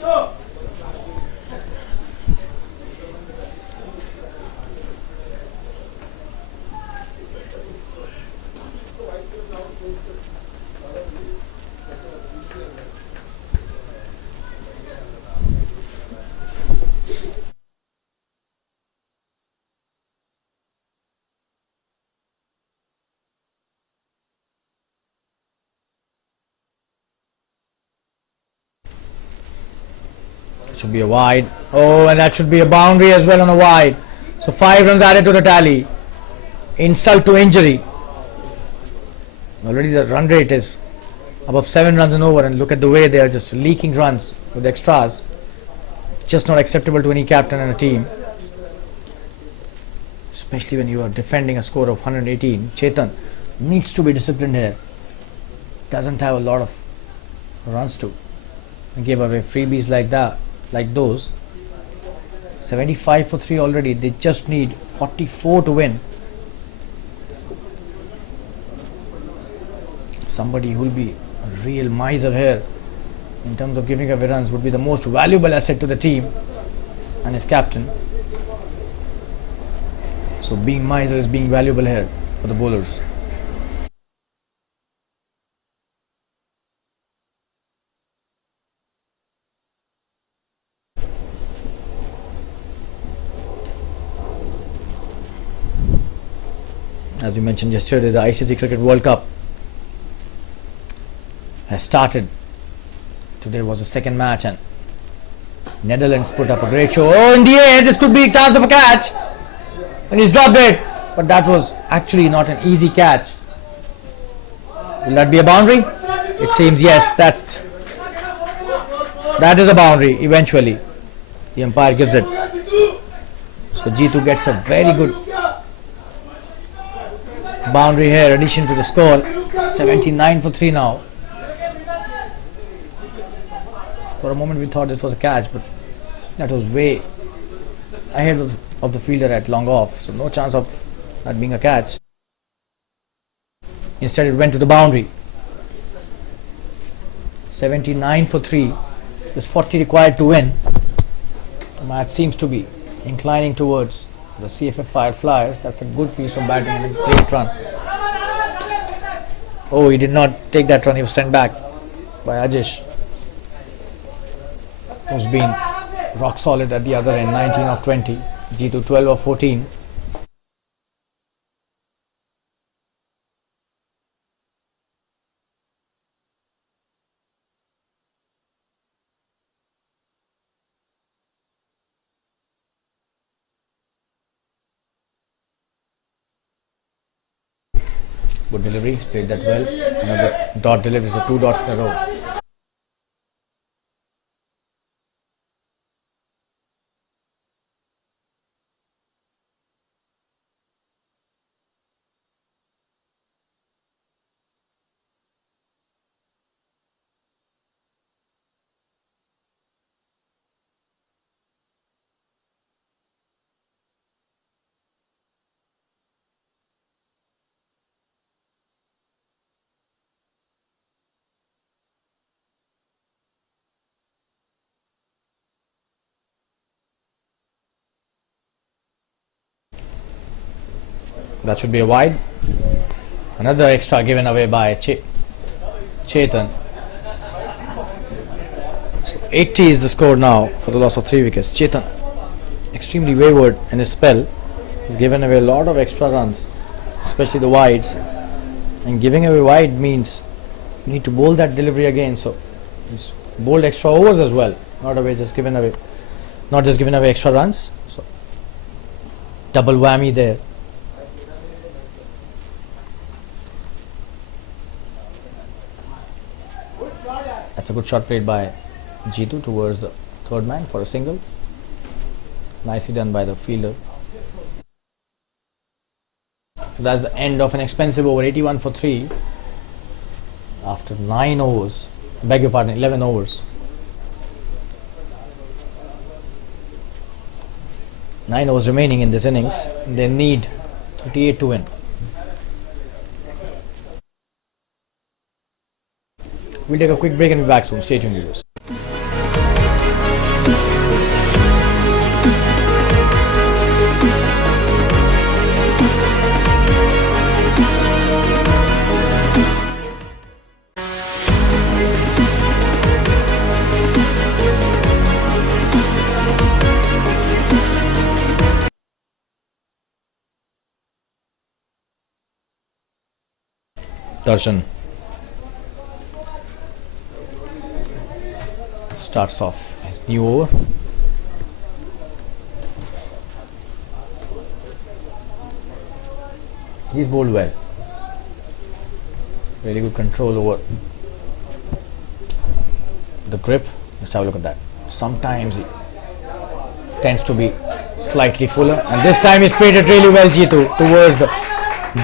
Should be a wide. Oh, and that should be a boundary as well on a wide. So 5 runs added to the tally. Insult to injury. Already the run rate is above 7 runs and over, and look at the way they are just leaking runs with extras. Just not acceptable to any captain and a team, especially when you are defending a score of 118. Chetan needs to be disciplined here. Doesn't have a lot of runs to give away freebies like that, like those. 75 for 3 already. They just need 44 to win. Somebody who will be a real miser here in terms of giving away runs would be the most valuable asset to the team and his captain. So being miser is being valuable here for the bowlers. As we mentioned yesterday, the ICC Cricket World Cup has started. Today was the second match and Netherlands put up a great show. Oh, in the air, this could be a chance of a catch. And he's dropped it. But that was actually not an easy catch. Will that be a boundary? It seems yes, that is a boundary eventually. The umpire gives it. So G2 gets a very good boundary here, addition to the score. 79 for 3 now. For a moment we thought this was a catch, but that was way ahead of the fielder at long off, so no chance of that being a catch. Instead it went to the boundary. 79 for 3. There's 40 required to win. The match seems to be inclining towards the CFF Fire Flyers. That's a good piece of batting and a great run. Oh, he did not take that run. He was sent back by Ajish, who's been rock solid at the other end. 19 of 20. G2 12 of 14. Good delivery, played that well. Another dot delivery, so 2 dots in a row. That should be a wide. Another extra given away by Chetan. So 80 is the score now for the loss of 3 wickets. Chetan, extremely wayward in his spell. He's given away a lot of extra runs, especially the wides. And giving away wide means you need to bowl that delivery again. So he's bowled extra overs as well. Not just given away extra runs. So double whammy there. That's a good shot played by G2 towards the third man for a single. Nicely done by the fielder. So that's the end of an expensive over. 81 for 3 after 9 overs. I beg your pardon, 11 overs. 9 overs remaining in this innings. They need 38 to win. We'll take a quick break and be back soon. Stay tuned, viewers. Darshan starts off his new over. He's bowled well. Really good control over the grip. Just have a look at that. Sometimes he tends to be slightly fuller, and this time he's played it really well, Jitu, towards the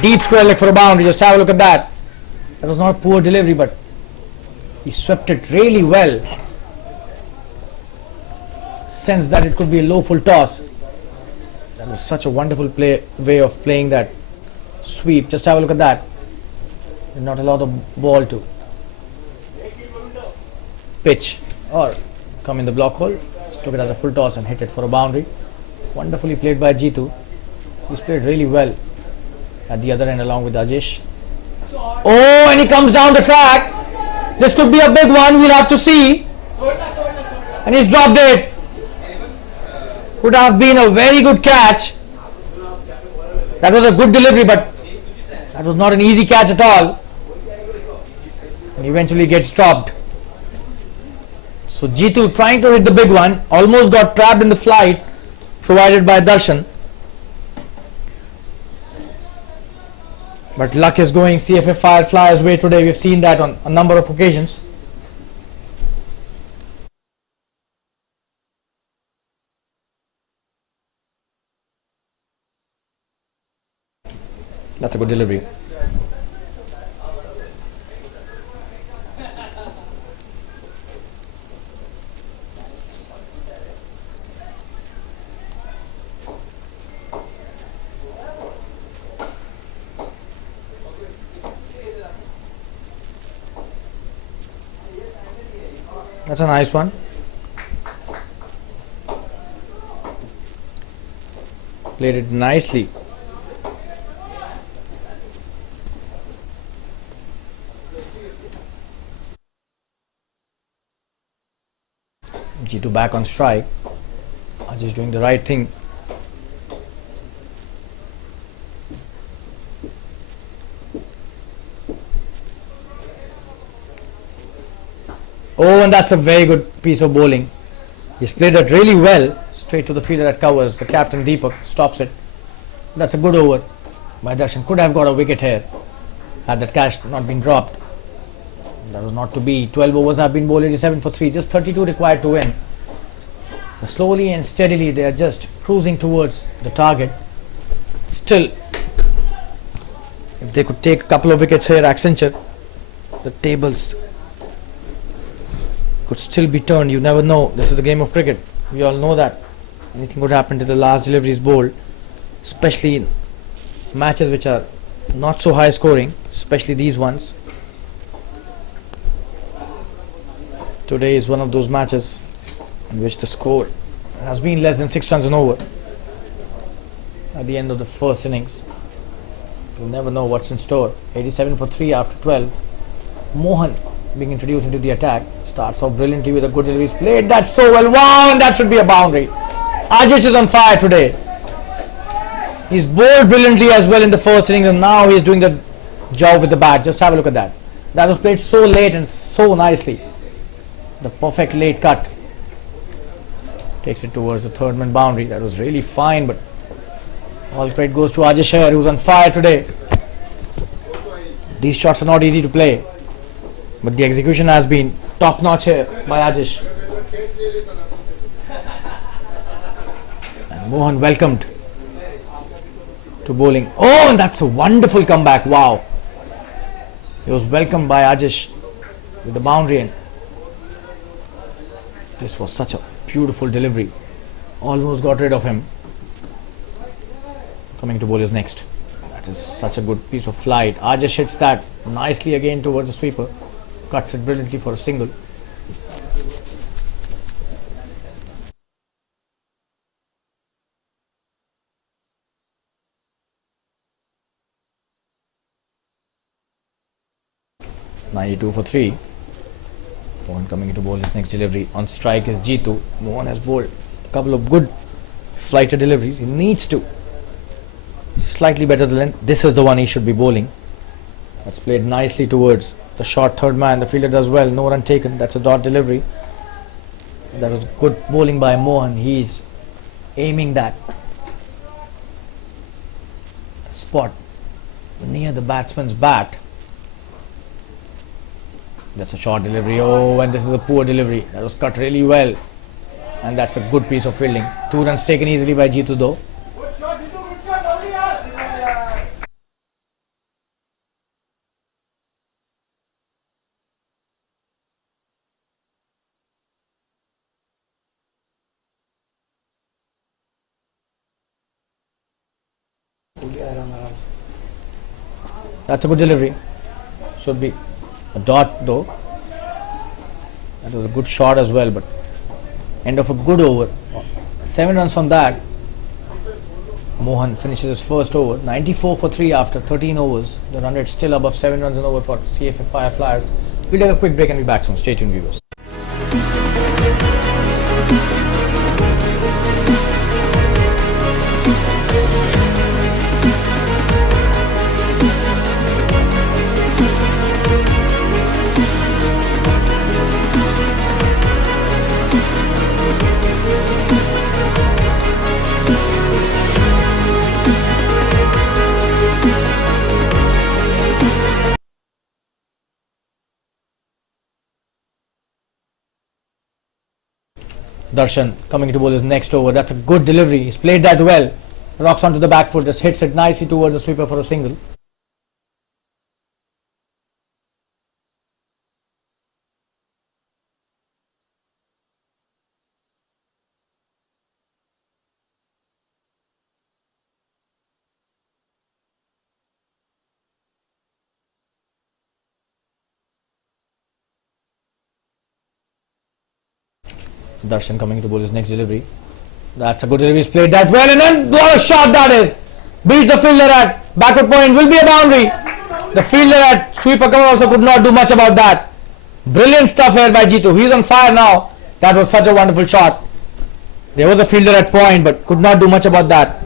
deep square leg for a boundary. Just have a look at that. That was not a poor delivery, but he swept it really well. Sensed that it could be a low full toss. That was such a wonderful way of playing that sweep. Just have a look at that. Did not allow the ball to pitch or come in the block hole. Just took it as a full toss and hit it for a boundary. Wonderfully played by Jitu. He's played really well at the other end along with Ajish. Oh, and he comes down the track. This could be a big one. We'll have to see. And he's dropped it. Could have been a very good catch. That was a good delivery, but that was not an easy catch at all. And eventually gets dropped. So Jitu trying to hit the big one, almost got trapped in the flight provided by Darshan. But luck is going CFA Firefly's way today. We've seen that on a number of occasions. That's a good delivery. That's a nice one. Played it nicely. G2 back on strike. Ajish doing the right thing. Oh, and that's a very good piece of bowling. He's played that really well. Straight to the fielder that covers. The captain Deepak stops it. That's a good over by Darshan. Could have got a wicket here had that catch not been dropped. That was not to be. 12 overs have been bowled, 87 for 3. Just 32 required to win. So slowly and steadily they are just cruising towards the target. Still, if they could take a couple of wickets here, Accenture, the tables could still be turned. You never know. This is the game of cricket. We all know that anything could happen till the last delivery is bowled, especially in matches which are not so high scoring, especially these ones. Today is one of those matches in which the score has been less than 6 runs and over at the end of the first innings. You never know what's in store. 87 for 3 after 12. Mohan being introduced into the attack. Starts off brilliantly with a good delivery. He's played that so well. Wow, and that should be a boundary. Ajish is on fire today. He's bowled brilliantly as well in the first innings, and now he's doing the job with the bat. Just have a look at that. That was played so late and so nicely. The perfect late cut. Takes it towards the third man boundary. That was really fine, but all credit goes to Ajish here, who's on fire today. These shots are not easy to play, but the execution has been top notch here by Ajish. And Mohan welcomed to bowling. Oh, and that's a wonderful comeback. Wow. He was welcomed by Ajish with the boundary, and this was such a beautiful delivery. Almost got rid of him. coming to bowl is next. That is such a good piece of flight. Ajesh hits that nicely again towards the sweeper. Cuts it brilliantly for a single. .92 for 3. Mohan coming into bowl his next delivery. On strike is Jitu. Mohan has bowled a couple of good flighter deliveries. He needs to slightly better the length. This is the one he should be bowling. That's played nicely towards the short third man. The fielder does well. No run taken. That's a dot delivery. That was good bowling by Mohan. He's aiming that spot near the batsman's bat. That's a short delivery. Oh, and this is a poor delivery. That was cut really well. And that's a good piece of fielding. 2 runs taken easily by Jitu though. That's a good delivery. Should be a dot though. That was a good shot as well, but end of a good over. 7 runs from that. Mohan finishes his first over. 94 for 3 after 13 overs. The run rate still above 7 runs an over for CFA Flyers. We'll take a quick break and be back soon. Stay tuned, viewers. Darshan coming to bowl his next over. That's a good delivery. He's played that well. Rocks onto the back foot. Just hits it nicely towards the sweeper for a single. Darshan coming to bowl his next delivery. That's a good delivery. He's played that well, and then what a shot that is! Beats the fielder at backward point. Will be a boundary. The fielder at sweeper cover also could not do much about that. Brilliant stuff here by Jitu. He's on fire now. That was such a wonderful shot. There was a fielder at point, but could not do much about that.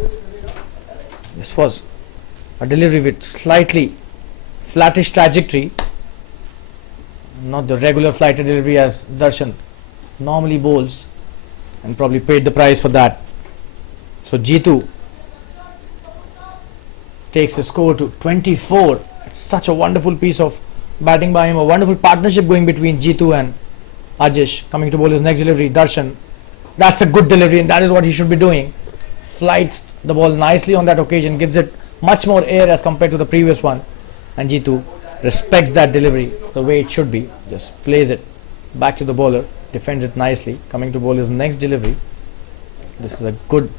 This was a delivery with slightly flattish trajectory. Not the regular flighter delivery as Darshan normally bowls, and probably paid the price for that. So Jitu takes the score to 24. It's such a wonderful piece of batting by him, a wonderful partnership going between Jitu and Ajesh. Coming to bowl his next delivery, Darshan. That's a good delivery, and that is what he should be doing. Flights the ball nicely on that occasion, gives it much more air as compared to the previous one, and Jitu respects that delivery the way it should be. Just plays it back to the bowler, defends it nicely. Coming to bowl his next delivery. This is a good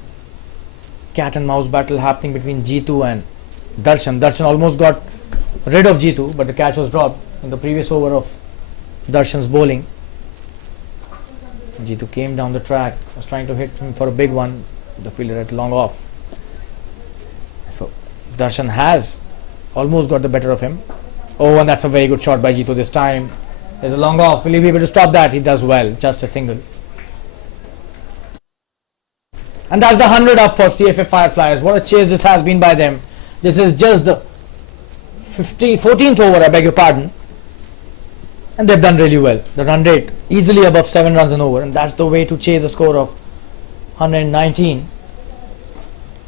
cat and mouse battle happening between Jitu and Darshan. Darshan almost got rid of Jitu, but the catch was dropped in the previous over of Darshan's bowling. Jitu came down the track, was trying to hit him for a big one. The fielder had long off. So Darshan has almost got the better of him. Oh, and that's a very good shot by Jitu this time. There's a long off. Will he be able to stop that? He does well. Just a single. And that's the 100 up for CFA Fireflies. What a chase this has been by them. This is just the 14th over, I beg your pardon. And they've done really well. The run rate easily above 7 runs an over. And that's the way to chase a score of 119.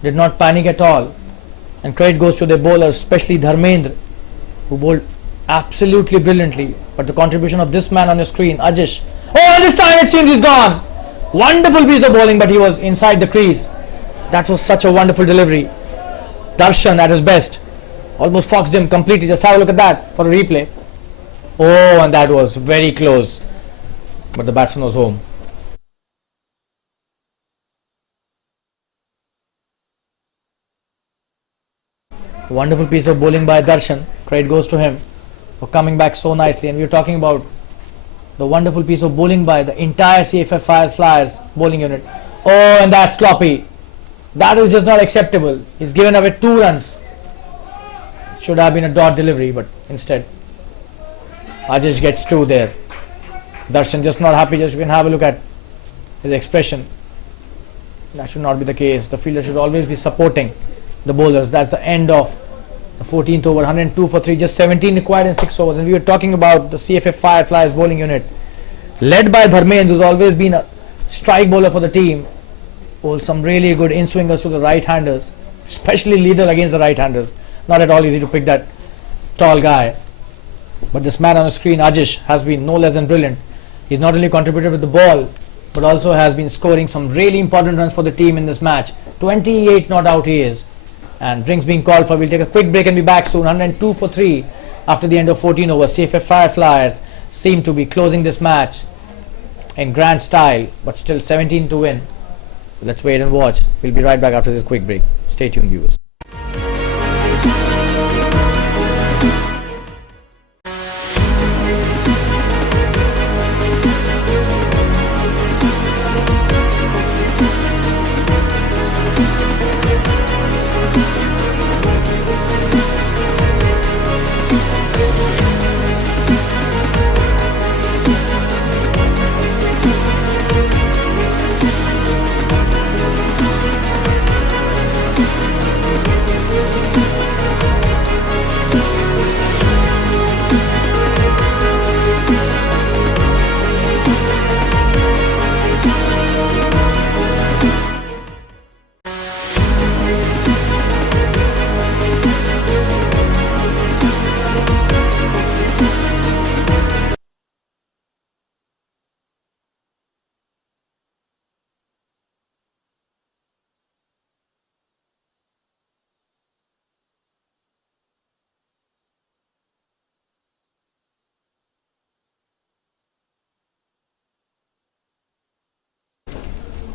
Did not panic at all. And credit goes to their bowlers, especially Dharmendra, who bowled absolutely brilliantly. But the contribution of this man on your screen, Ajesh. Oh, and this time it seems he's gone. Wonderful piece of bowling, but he was inside the crease. That was such a wonderful delivery. Darshan at his best. Almost foxed him completely. Just have a look at that for a replay. Oh, and that was very close. But the batsman was home. Wonderful piece of bowling by Darshan. Credit goes to him for coming back so nicely. And we are talking about the wonderful piece of bowling by the entire CFF Flyers bowling unit. Oh, and that's sloppy. That is just not acceptable. He's given away 2 runs. Should have been a dot delivery, but instead Ajish gets 2 there. Darshan just not happy. Just you can have a look at his expression. That should not be the case. The fielder should always be supporting the bowlers. That's the end of the 14th over. 102 for 3, just 17 required in 6 overs. And we were talking about the CFF Fireflies bowling unit, led by Dharmendra, who's always been a strike bowler for the team. Bowled some really good in-swingers to the right-handers, especially lethal against the right-handers. Not at all easy to pick that tall guy. But this man on the screen, Ajish, has been no less than brilliant. He's not only contributed with the ball, but also has been scoring some really important runs for the team in this match. 28 not out he is. And drinks being called for. We'll take a quick break and be back soon. 102 for 3 after the end of 14 overs. CFF Fireflies seem to be closing this match in grand style, but still 17 to win. Let's wait and watch. We'll be right back after this quick break. Stay tuned, viewers.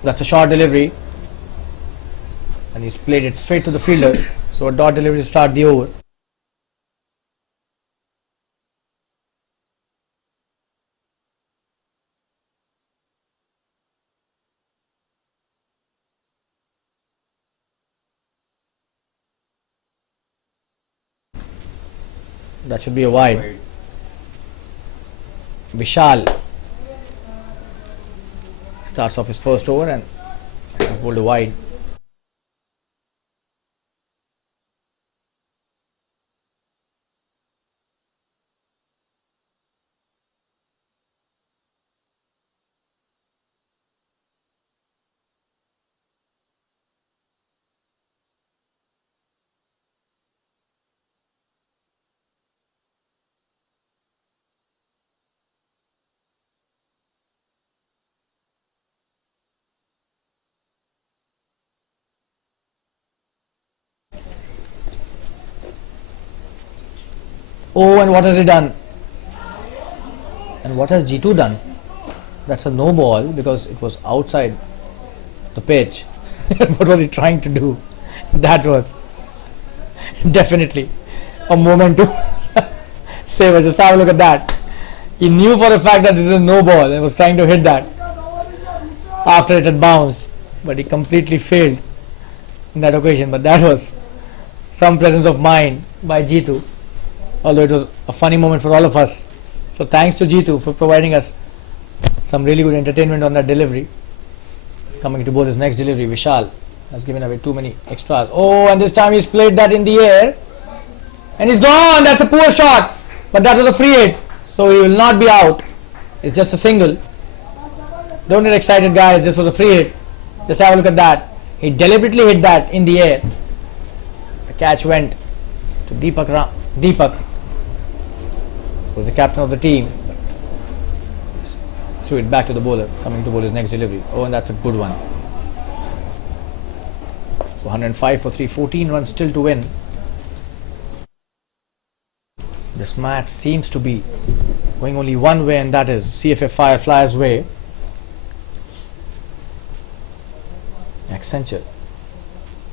That's a short delivery, and he's played it straight to the fielder. So a dot delivery to start the over. That should be a wide. Vishal starts off his first over and bowled a wide. Oh, and what has he done? And what has G2 done? That's a no ball because it was outside the pitch. What was he trying to do? That was definitely a moment to save. Just have a look at that. He knew for a fact that this is a no ball and was trying to hit that after it had bounced, but he completely failed in that occasion. But that was some presence of mind by G2. Although it was a funny moment for all of us. So thanks to G2 for providing us some really good entertainment on that delivery. Coming to bowl his next delivery, Vishal has given away too many extras. Oh, and this time he's played that in the air. And he's gone! That's a poor shot! But that was a free hit. So he will not be out. It's just a single. Don't get excited, guys. This was a free hit. Just have a look at that. He deliberately hit that in the air. The catch went to Deepak was the captain of the team. Threw it back to the bowler, coming to bowl his next delivery. Oh, and that's a good one. So 105 for 3, 14 runs still to win. This match seems to be going only one way, and that is CFF Fireflies' way. Accenture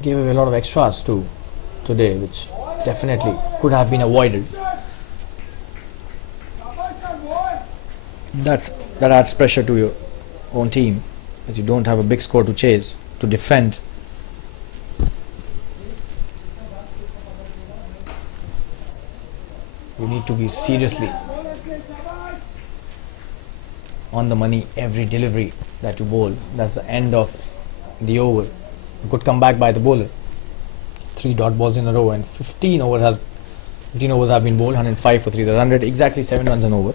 gave away a lot of extras too today, which definitely could have been avoided. That adds pressure to your own team, as you don't have a big score to chase, to defend. You need to be seriously on the money every delivery that you bowl. That's the end of the over. Good comeback by the bowler. 3 dot balls in a row, and 15 overs have been bowled. 105 for 3. The run rate exactly 7 runs an over.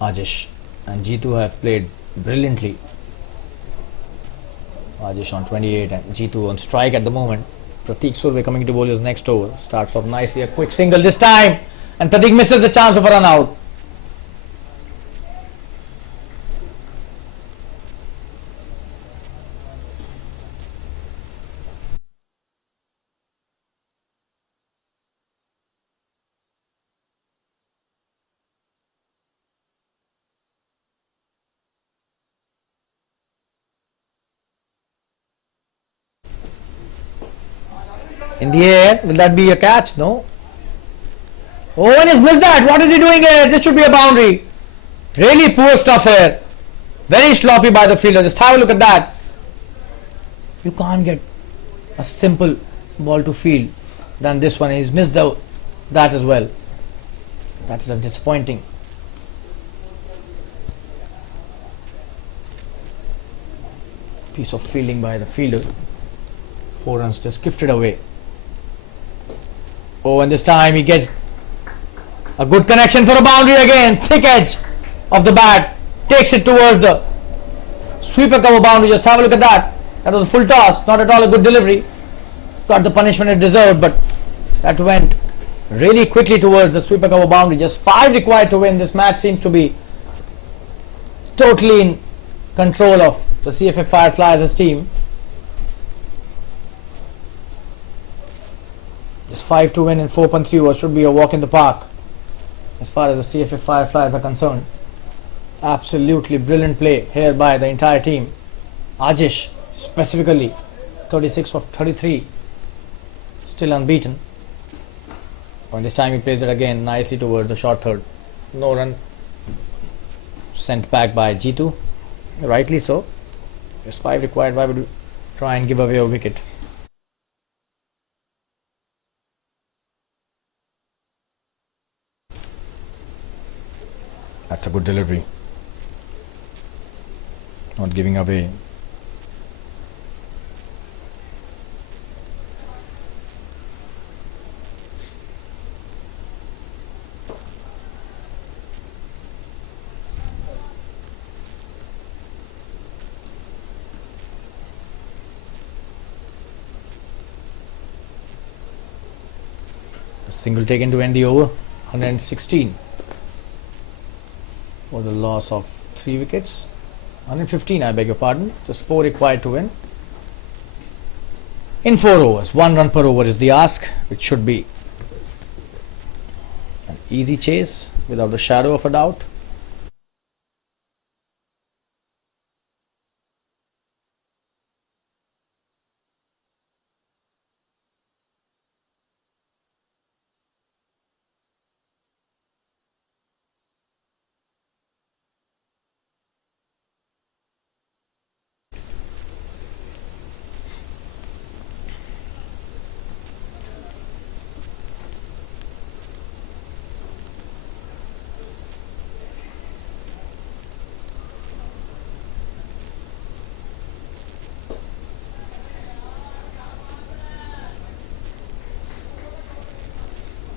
Ajish and Jitu have played brilliantly. Ajish on 28 and Jitu on strike at the moment. Pratik Surve coming to bowl his next over. Starts off nicely, a quick single this time, and Pratik misses the chance of a run out. In the air, will that be a catch? No. Oh, and he's missed that. What is he doing here? This should be a boundary. Really poor stuff here. Very sloppy by the fielder. Just have a look at that. You can't get a simple ball to field than this one. He's missed that as well. That is a disappointing. Piece of fielding by the fielder. 4 runs just gifted away. Oh, and this time he gets a good connection for a boundary again. Thick edge of the bat. Takes it towards the sweeper cover boundary. Just have a look at that. That was a full toss. Not at all a good delivery. Got the punishment it deserved, but that went really quickly towards the sweeper cover boundary. Just 5 required to win. This match seems to be totally in control of the CFA Fireflies' team. Just 5 to win in 4.3 overs should be a walk in the park as far as the CFA Fireflies are concerned. Absolutely brilliant play here by the entire team. Ajish specifically 36 of 33, still unbeaten. And this time he plays it again nicely towards the short third. No run sent back by Jitu, rightly so. Just 5 required. Why would you try and give away a wicket? That's a good delivery. Not giving away. A single taken to end the over. 116. For the loss of 3 wickets. 115, I beg your pardon. Just 4 required to win. In 4 overs, 1 run per over is the ask, which should be an easy chase without a shadow of a doubt.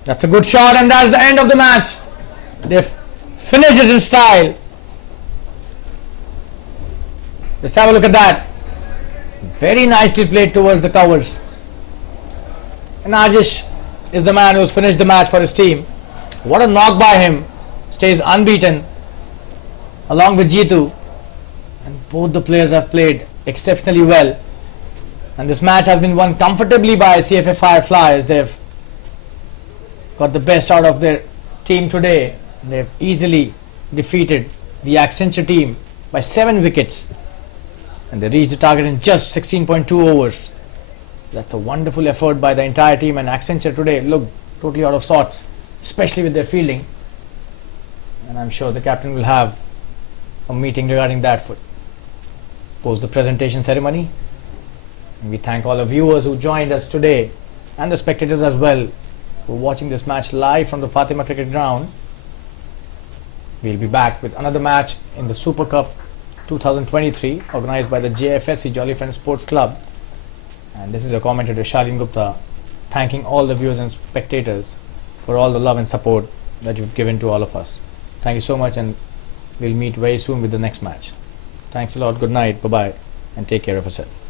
That's a good shot, and that's the end of the match. They finish it in style. Just have a look at that. Very nicely played towards the covers. And Ajish is the man who's finished the match for his team. What a knock by him. Stays unbeaten along with Jitu. And both the players have played exceptionally well. And this match has been won comfortably by CFA Fireflies. They've got the best out of their team today. They've easily defeated the Accenture team by 7 wickets. And they reached the target in just 16.2 overs. That's a wonderful effort by the entire team, and Accenture today looked totally out of sorts, especially with their fielding. And I'm sure the captain will have a meeting regarding that post the presentation ceremony. And we thank all the viewers who joined us today and the spectators as well who are watching this match live from the Fatima Cricket Ground. We'll be back with another match in the Super Cup 2023 organized by the Jfsc Jolly Friends Sports Club. And this is your commentator Shalin Gupta, thanking all the viewers and spectators for all the love and support that you've given to all of us. Thank you so much, and we'll meet very soon with the next match. Thanks a lot, good night, bye bye, and take care of yourself.